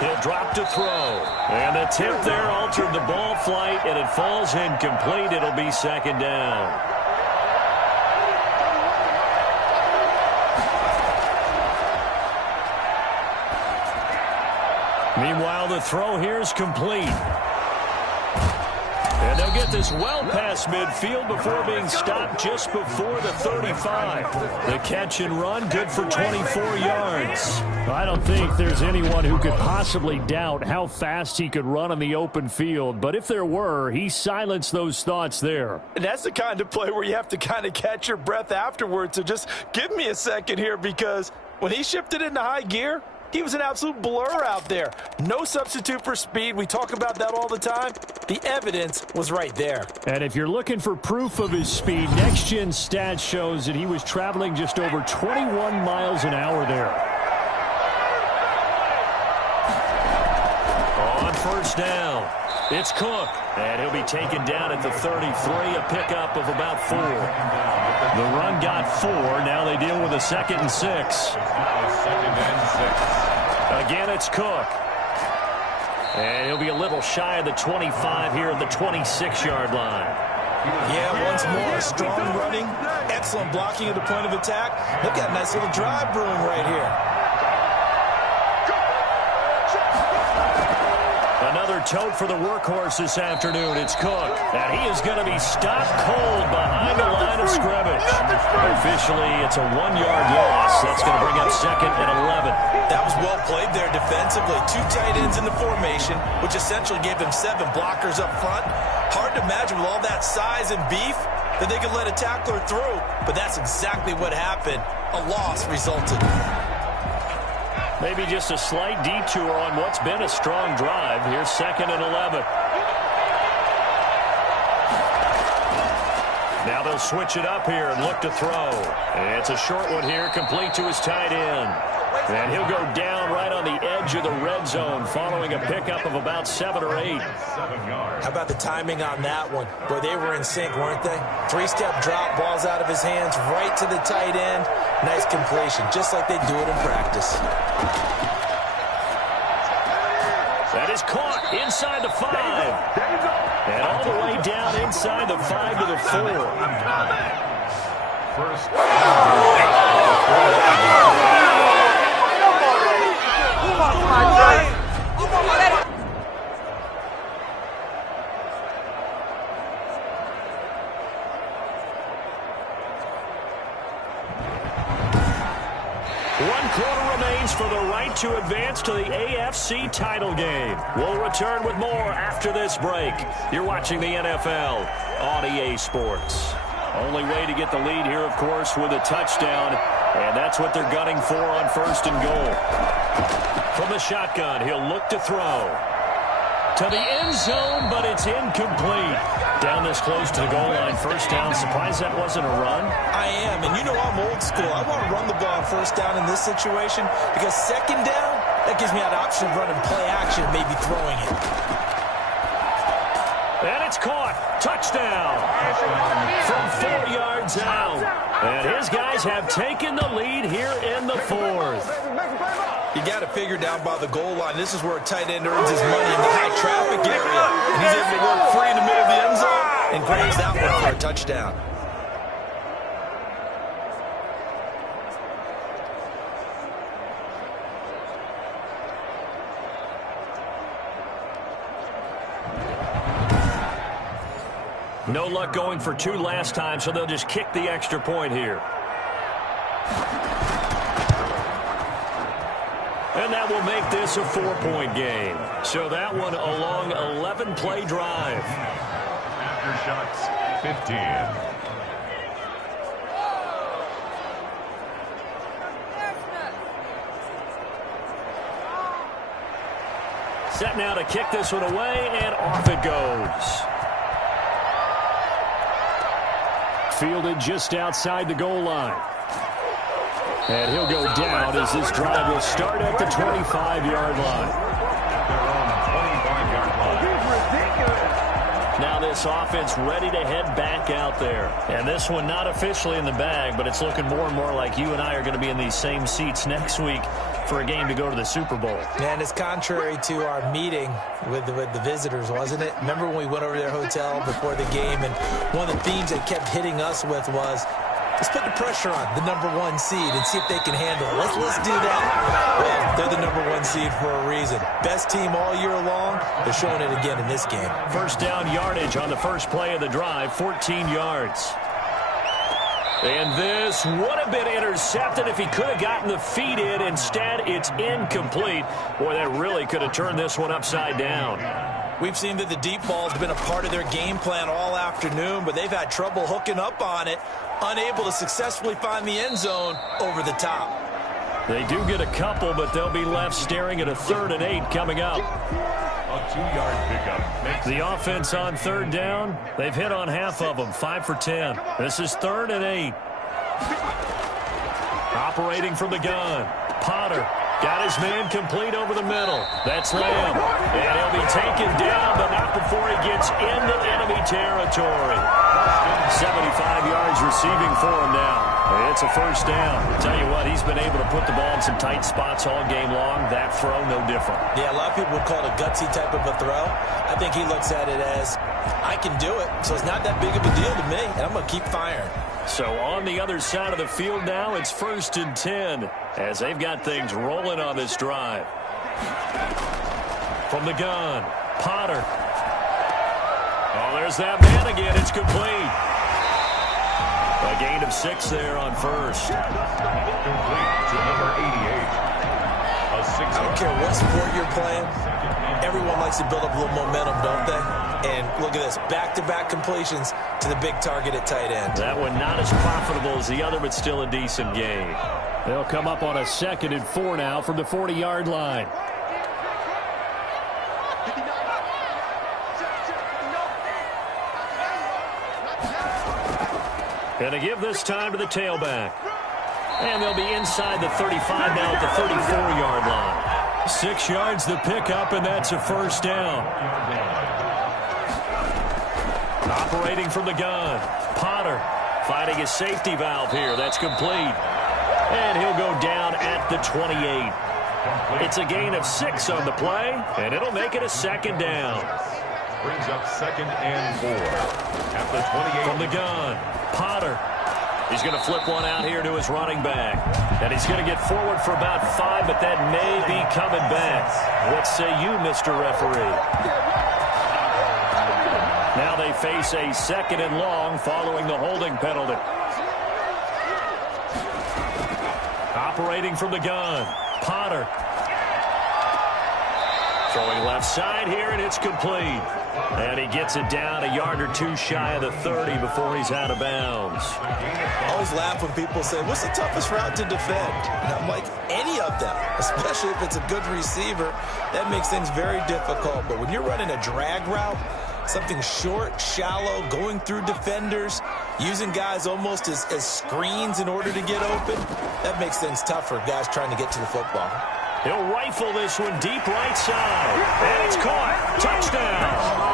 He'll drop to throw. And the tip there altered the ball flight, and it falls incomplete. It'll be 2nd down. Meanwhile, the throw here is complete. And they'll get this well past midfield before being stopped just before the 35. The catch and run, good for 24 yards. I don't think there's anyone who could possibly doubt how fast he could run on the open field. But if there were, he silenced those thoughts there. And that's the kind of play where you have to kind of catch your breath afterwards. So just give me a second here, because when he shifted into high gear, he was an absolute blur out there. No substitute for speed. We talk about that all the time. The evidence was right there. And if you're looking for proof of his speed, Next Gen Stats shows that he was traveling just over 21 miles an hour there. On first down, it's Cook. And he'll be taken down at the 33, a pickup of about 4. The run got 4. Now they deal with a 2nd and 6. Again, it's Cook. And he'll be a little shy of the 25 here at the 26-yard line. Yeah, once more, strong running, excellent blocking at the point of attack. Look at a nice little drive brewing right here. Another tote for the workhorse this afternoon. It's Cook. And he is going to be stopped cold behind the line of scrimmage. Officially, it's a 1-yard loss. That's going to bring up 2nd and 11. That was well played there defensively. 2 tight ends in the formation, which essentially gave them 7 blockers up front. Hard to imagine with all that size and beef that they could let a tackler through. But that's exactly what happened. A loss resulted. Maybe just a slight detour on what's been a strong drive. Here's 2nd and 11. Now they'll switch it up here and look to throw. It's a short one here, complete to his tight end. And he'll go down right on the edge of the red zone following a pickup of about 7 or 8. How about the timing on that one? Boy, they were in sync, weren't they? 3-step drop, balls out of his hands, right to the tight end. Nice completion, just like they do it in practice. That is caught inside the 5. And all the way down inside the 5 to the 4. For the right to advance to the AFC title game. We'll return with more after this break. You're watching the NFL on EA Sports. Only way to get the lead here, of course, with a touchdown, and that's what they're gunning for on 1st and goal. From the shotgun, he'll look to throw. To the end zone, but it's incomplete. Down this close to the goal line, first down. Surprised that wasn't a run? I am, and you know I'm old school. I want to run the ball on first down in this situation because 2nd down, that gives me that option of running play action, maybe throwing it. And it's caught. Touchdown. From 4 yards out. And his guys have taken the lead here in the 4th. You got to figure down by the goal line. This is where a tight end earns his money in the high traffic area. And he's able to work free in the middle of the end zone and grabs that one for a touchdown. No luck going for 2 last time, so they'll just kick the extra point here. And that will make this a 4-point game. So that one a long 11-play drive. Aftershocks 15. Set now to kick this one away, and off it goes. Fielded just outside the goal line. And he'll go down as this drive will start at the 25-yard line. Their own 25-yard line. Now this offense ready to head back out there. And this one not officially in the bag, but it's looking more and more like you and I are going to be in these same seats next week for a game to go to the Super Bowl. Man, it's contrary to our meeting with the visitors, wasn't it? Remember when we went over to their hotel before the game, and one of the themes they kept hitting us with was, let's put the pressure on the #1 seed and see if they can handle it. Let's do that. Well, they're the #1 seed for a reason. Best team all year long. They're showing it again in this game. First down yardage on the first play of the drive, 14 yards. And this would have been intercepted if he could have gotten the feet in. Instead, it's incomplete. Boy, that really could have turned this one upside down. We've seen that the deep ball has been a part of their game plan all afternoon, but they've had trouble hooking up on it, unable to successfully find the end zone over the top. They do get a couple, but they'll be left staring at a 3rd and 8 coming up. A 2-yard pickup. The offense on 3rd down, they've hit on half of them, 5 for 10. This is 3rd and 8. Operating from the gun, Potter got his man complete over the middle. That's Lamb, and he'll be taken down, but not before he gets into enemy territory. 75 yards receiving for him now. It's a first down. Tell you what, he's been able to put the ball in some tight spots all game long. That throw, no different. Yeah, a lot of people would call it a gutsy type of a throw. I think he looks at it as, I can do it, so it's not that big of a deal to me, and I'm going to keep firing. So on the other side of the field now, it's 1st and 10 as they've got things rolling on this drive. From the gun, Potter. Oh, there's that man again. It's complete. A gain of 6 there on first. Complete to number 88. A 6. I don't care what sport you're playing. Everyone likes to build up a little momentum, don't they? And look at this, back-to-back completions to the big target at tight end. That one not as profitable as the other, but still a decent gain. They'll come up on a 2nd and 4 now from the 40-yard line. And to give this time to the tailback. And they'll be inside the 35 now at the 34-yard line. 6 yards the pickup, and that's a first down. Operating from the gun, Potter finding his safety valve here. That's complete. And he'll go down at the 28. It's a gain of 6 on the play, and it'll make it a 2nd down. Brings up 2nd and 4 at the 28. From the gun, Potter. He's going to flip one out here to his running back. And he's going to get forward for about 5, but that may be coming back. What say you, Mr. Referee? Now they face a 2nd and long following the holding penalty. Operating from the gun, Potter. Throwing left side here, and it's complete. And he gets it down a yard or 2 shy of the 30 before he's out of bounds. I always laugh when people say, what's the toughest route to defend? And I'm like, any of them, especially if it's a good receiver. That makes things very difficult. But when you're running a drag route, something short, shallow, going through defenders, using guys almost as screens in order to get open, that makes things tough for guys trying to get to the football. He'll rifle this one deep right side. And it's caught. Touchdown.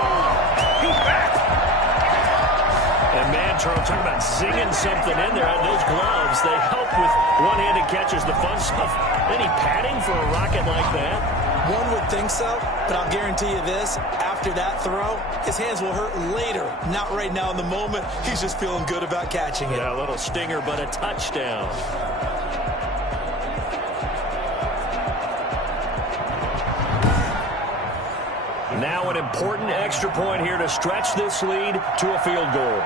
And man, Charles, talking about zinging something in there. And those gloves, they help with one-handed catches, the fun stuff. Any padding for a rocket like that? One would think so, but I'll guarantee you this. After that throw, his hands will hurt later. Not right now in the moment. He's just feeling good about catching it. Yeah, a little stinger, but a touchdown. Now an important extra point here to stretch this lead to a field goal.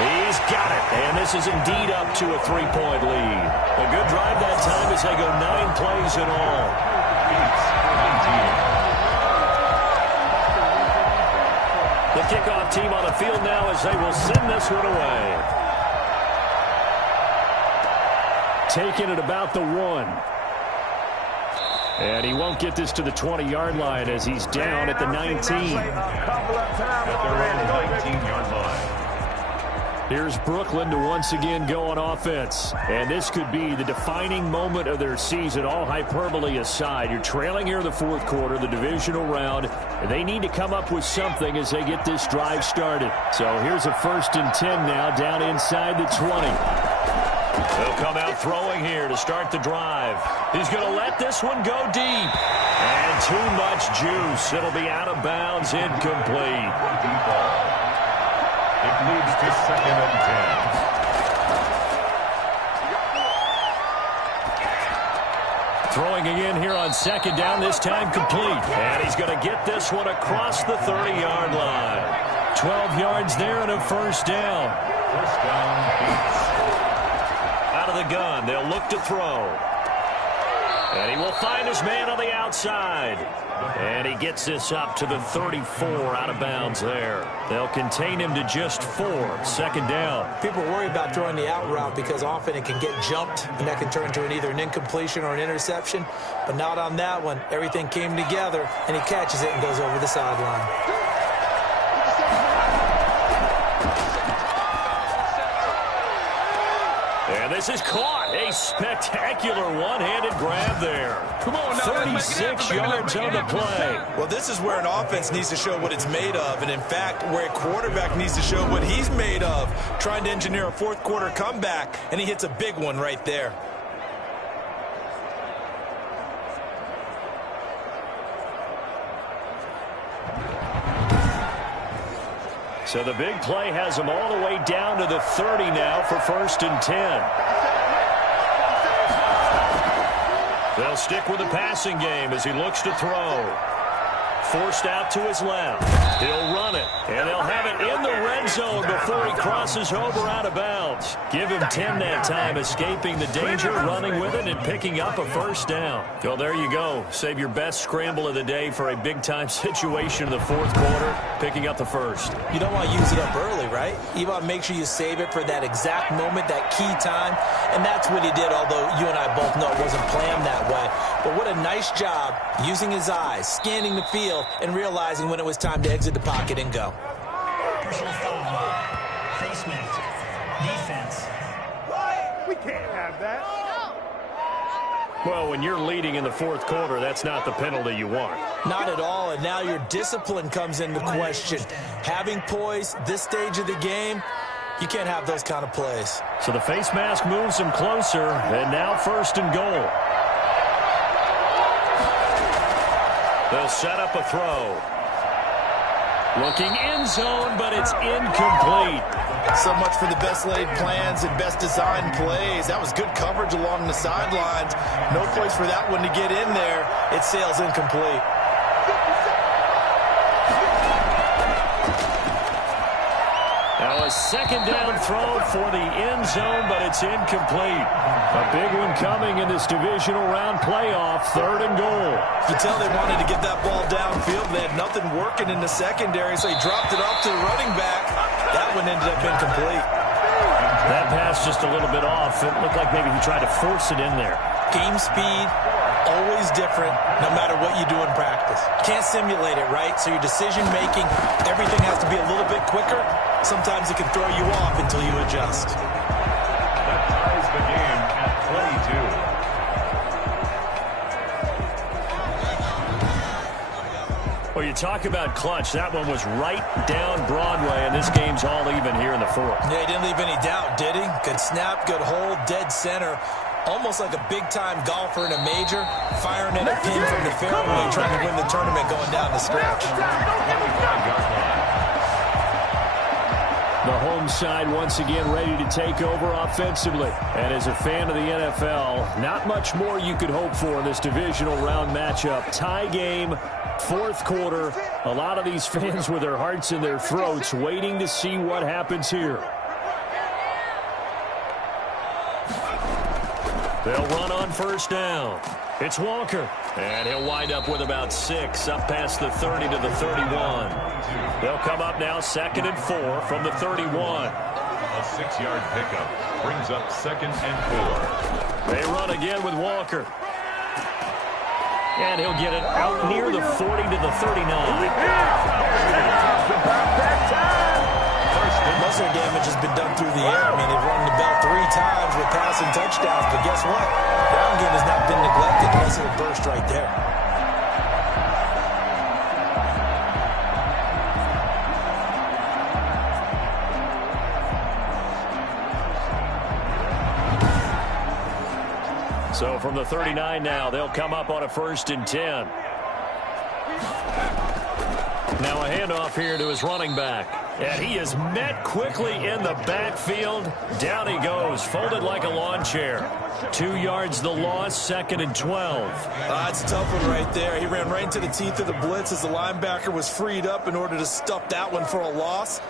He's got it, and this is indeed up to a 3-point lead. A good drive that time as they go 9 plays in all. The kickoff team on the field now as they will send this one away. Taking it about the 1. And he won't get this to the 20-yard line as he's down at the 19. At their own 19-yard line. Here's Brooklyn to once again go on offense. And this could be the defining moment of their season, all hyperbole aside. You're trailing here in the fourth quarter, the divisional round, and they need to come up with something as they get this drive started. So here's a 1st and 10 now down inside the 20. They'll come out throwing here to start the drive. He's going to let this one go deep. And too much juice. It'll be out of bounds, incomplete. Deep ball. It moves to 2nd and 10. Throwing again here on 2nd down, this time complete. And he's going to get this one across the 30-yard line. 12 yards there and a 1st down. 1st down, Beats. Out of the gun, they'll look to throw. And he will find his man on the outside. And he gets this up to the 34, out of bounds there. They'll contain him to just 4, 2nd down. People worry about throwing the out route because often it can get jumped, and that can turn into either an incompletion or an interception. But not on that one. Everything came together, and he catches it and goes over the sideline. And this is caught. A spectacular one-handed grab there. Come on now. 36 yards on the play. Well, this is where an offense needs to show what it's made of, and in fact, where a quarterback needs to show what he's made of, trying to engineer a fourth quarter comeback, and he hits a big one right there. So the big play has him all the way down to the 30 now for 1st and 10. They'll stick with the passing game as he looks to throw. Forced out to his left. He'll run it, and they'll have it in the red zone before he crosses over out of bounds. Give him 10 that time, escaping the danger, running with it, and picking up a 1st down. Well, there you go. Save your best scramble of the day for a big-time situation in the fourth quarter, picking up the 1st. You don't want to use it up early, right? You want to make sure you save it for that exact moment, that key time, and that's what he did, although you and I both know it wasn't planned that way. But what a nice job using his eyes, scanning the field, and realizing when it was time to exit the pocket and go. Personal foul. Face mask. Defense. We can't have that. Well, when you're leading in the fourth quarter, that's not the penalty you want. Not at all, and now your discipline comes into question. Having poise this stage of the game, you can't have those kind of plays. So the face mask moves him closer, and now 1st and goal. They'll set up a throw. Looking end zone, but it's incomplete. So much for the best laid plans and best designed plays. That was good coverage along the sidelines. No place for that one to get in there. It sails incomplete. Now a 2nd down throw for the end zone, but it's incomplete. A big one coming in this divisional round playoff, 3rd and goal. You tell they wanted to get that ball downfield. They had nothing working in the secondary, so he dropped it off to the running back. That one ended up incomplete. That pass just a little bit off. It looked like maybe he tried to force it in there. Game speed, always different, no matter what you do in practice. Can't simulate it, right? So your decision-making, everything has to be a little bit quicker. Sometimes it can throw you off until you adjust. That ties the game at 22. Well, you talk about clutch. That one was right down Broadway, and this game's all even here in the fourth. Yeah, he didn't leave any doubt, did he? Good snap, good hold, dead center. Almost like a big-time golfer in a major, firing in a pin from the fairway, trying to win the tournament going down the stretch. The home side once again ready to take over offensively. And as a fan of the NFL, not much more you could hope for in this divisional round matchup. Tie game, fourth quarter. A lot of these fans with their hearts in their throats waiting to see what happens here. They'll run on first down. It's Walker. And he'll wind up with about 6 up past the 30 to the 31. They'll come up now 2nd and 4 from the 31. A 6-yard pickup brings up 2nd and 4. They run again with Walker. And he'll get it out near the 40 to the 39. Most of their damage has been done through the air. I mean, they've run the bell 3 times with passing touchdowns, but guess what? Ground game has not been neglected. Nice little burst right there. So from the 39 now, they'll come up on a 1st and 10. Now a handoff here to his running back. And he is met quickly in the backfield. Down he goes, folded like a lawn chair. 2 yards the loss, 2nd and 12. That's a tough one right there. He ran right into the teeth of the blitz as the linebacker was freed up in order to stuff that one for a loss.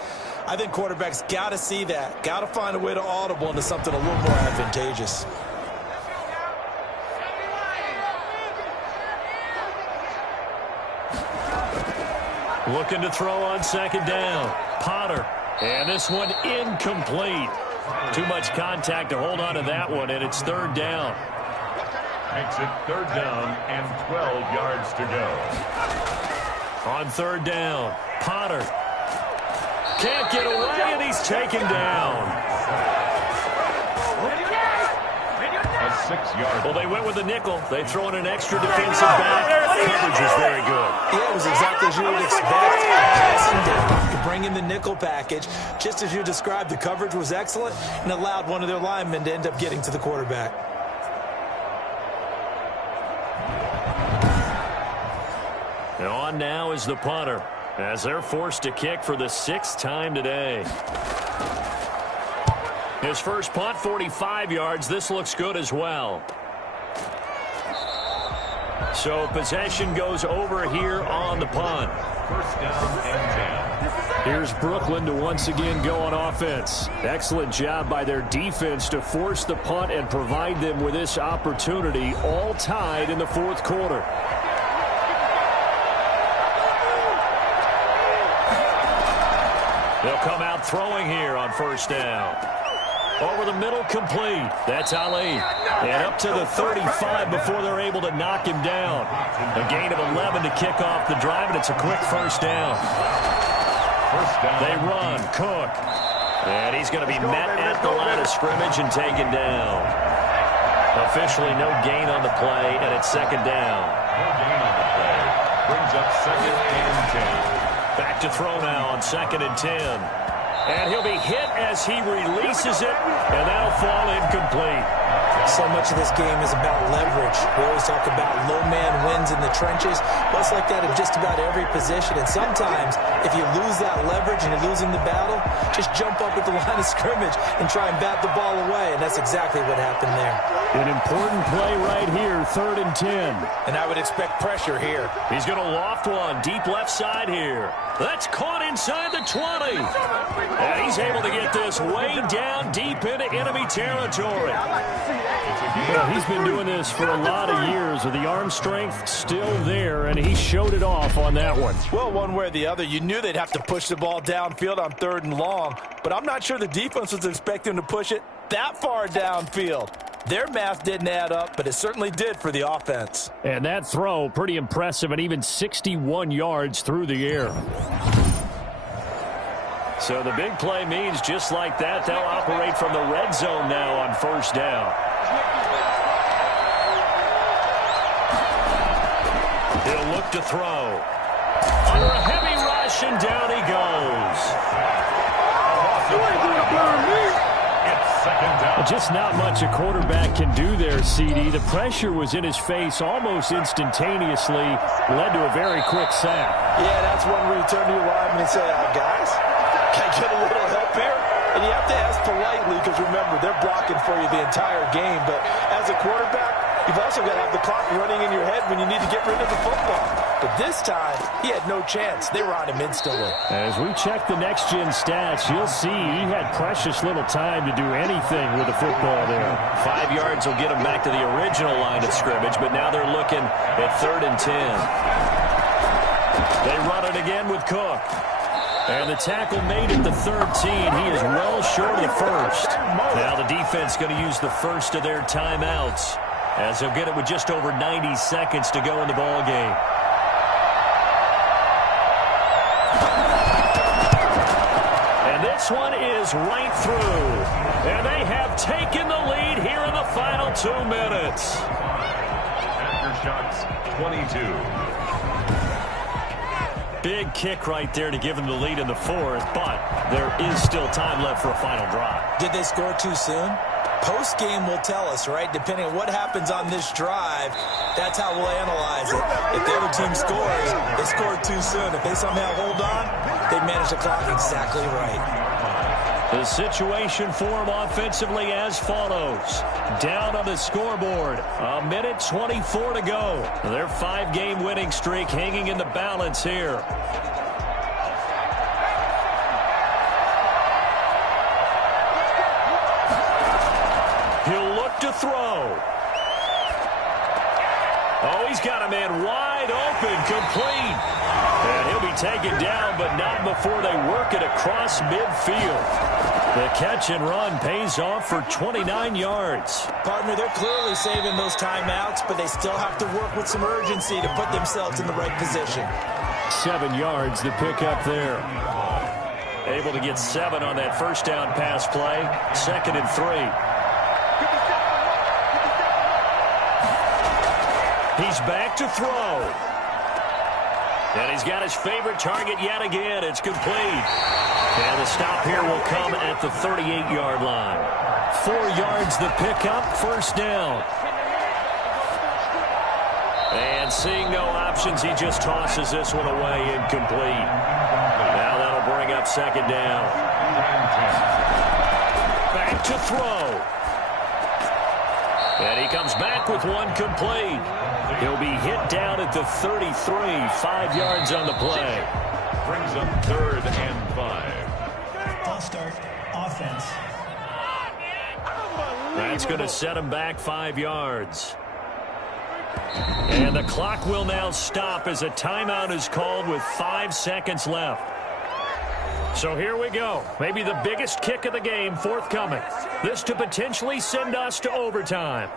I think quarterbacks got to see that. Got to find a way to audible into something a little more advantageous. Looking to throw on 2nd down. Potter. And this one incomplete. Too much contact to hold on to that one, and it's 3rd down. Makes it 3rd down and 12 yards to go. On 3rd down, Potter. Can't get away, and he's taken down. A 6-yard. Well, they went with the nickel. They throw in an extra defensive back. Coverage is very good. Yeah, it was exactly as you would expect. Passing down to bring in the nickel package. Just as you described, the coverage was excellent and allowed one of their linemen to end up getting to the quarterback. And on now is the punter, as they're forced to kick for the 6th time today. His first punt, 45 yards. This looks good as well. So possession goes over here on the punt. 1st down and 10. Here's Brooklyn to once again go on offense. Excellent job by their defense to force the punt and provide them with this opportunity, all tied in the 4th quarter. They'll come out throwing here on 1st down. Over the middle, complete. That's Ali. And up to the 35 before they're able to knock him down. A gain of 11 to kick off the drive, and it's a quick 1st down. They run. Cook. And he's going to be met at the line of scrimmage and taken down. Officially no gain on the play, and it's 2nd down. No gain on the play. Brings up 2nd and 10. Back to throw now on 2nd and 10. And he'll be hit as he releases it, and that'll fall incomplete. So much of this game is about leverage. We always talk about low man wins in the trenches. Well, it's like that in just about every position. And sometimes, if you lose that leverage and you're losing the battle, just jump up at the line of scrimmage and try and bat the ball away. And that's exactly what happened there. An important play right here, 3rd and 10. And I would expect pressure here. He's going to loft one deep left side here. That's caught inside the 20. And he's able to get this way down deep into enemy territory. Well, he's been doing this for a lot of years with the arm strength still there, and he showed it off on that one. Well, one way or the other, you knew they'd have to push the ball downfield on 3rd and long, but I'm not sure the defense was expecting to push it that far downfield. Their math didn't add up, but it certainly did for the offense. And that throw, pretty impressive, and even 61 yards through the air. So the big play means just like that, they'll operate from the red zone now on 1st down. He'll look to throw. Under a heavy rush, and down he goes. You ain't gonna burn me. It's second down. Just not much a quarterback can do there, CD. The pressure was in his face almost instantaneously, led to a very quick sack. Yeah, that's one where you turn to your lineman and say, guys, can I get a little help here? And you have to ask politely because, remember, they're blocking for you the entire game. But as a quarterback, you've also got to have the clock running in your head when you need to get rid of the football. But this time, he had no chance. They were on him instantly. As we check the next-gen stats, you'll see he had precious little time to do anything with the football there. 5 yards will get him back to the original line of scrimmage, but now they're looking at 3rd and 10. They run it again with Cook. And the tackle made at the 13. He is well short of the first. Now the defense going to use the first of their timeouts, as they'll get it with just over 90 seconds to go in the ball game. And this one is right through. And they have taken the lead here in the final 2 minutes. Aftershocks 22. Big kick right there to give them the lead in the 4th, but there is still time left for a final drive. Did they score too soon? Post-game will tell us, right? Depending on what happens on this drive, that's how we'll analyze it. If the other team scores, they scored too soon. If they somehow hold on, they manage the clock exactly right. The situation for them offensively as follows. Down on the scoreboard, 1:24 to go. Their 5-game winning streak hanging in the balance here. He'll look to throw. Oh, he's got a man wide open, complete. And he'll be taken down, but not before they work it across midfield. The catch and run pays off for 29 yards. Partner, they're clearly saving those timeouts, but they still have to work with some urgency to put themselves in the right position. 7 yards, the pickup there. Able to get 7 on that first down pass play. 2nd and 3. He's back to throw. And he's got his favorite target yet again. It's complete. And the stop here will come at the 38-yard line. 4 yards the pickup, first down. And seeing no options, he just tosses this one away, incomplete. Now that'll bring up 2nd down. Back to throw. And he comes back with one complete. He'll be hit down at the 33, 5 yards on the play. Brings up 3rd and 5. False start, offense. That's going to set him back 5 yards. And the clock will now stop as a timeout is called with 5 seconds left. So here we go. Maybe the biggest kick of the game forthcoming. This to potentially send us to overtime.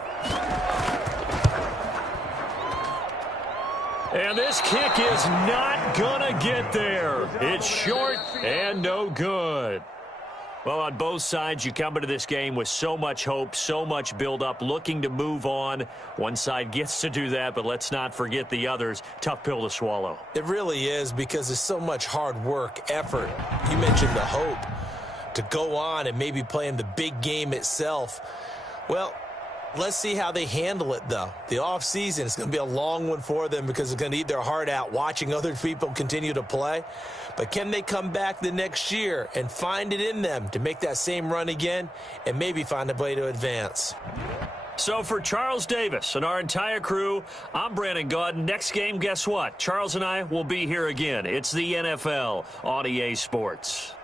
And this kick is not gonna get there. It's short and no good. Well, on both sides, you come into this game with so much hope, so much build-up, looking to move on. One side gets to do that, but let's not forget the others. Tough pill to swallow. It really is, because there's so much hard work, effort. You mentioned the hope to go on and maybe play in the big game itself. Well, let's see how they handle it, though. The offseason is going to be a long one for them because they're going to eat their heart out watching other people continue to play. But can they come back the next year and find it in them to make that same run again and maybe find a way to advance? So for Charles Davis and our entire crew, I'm Brandon Gaudin. Next game, guess what? Charles and I will be here again. It's the NFL on EA Sports.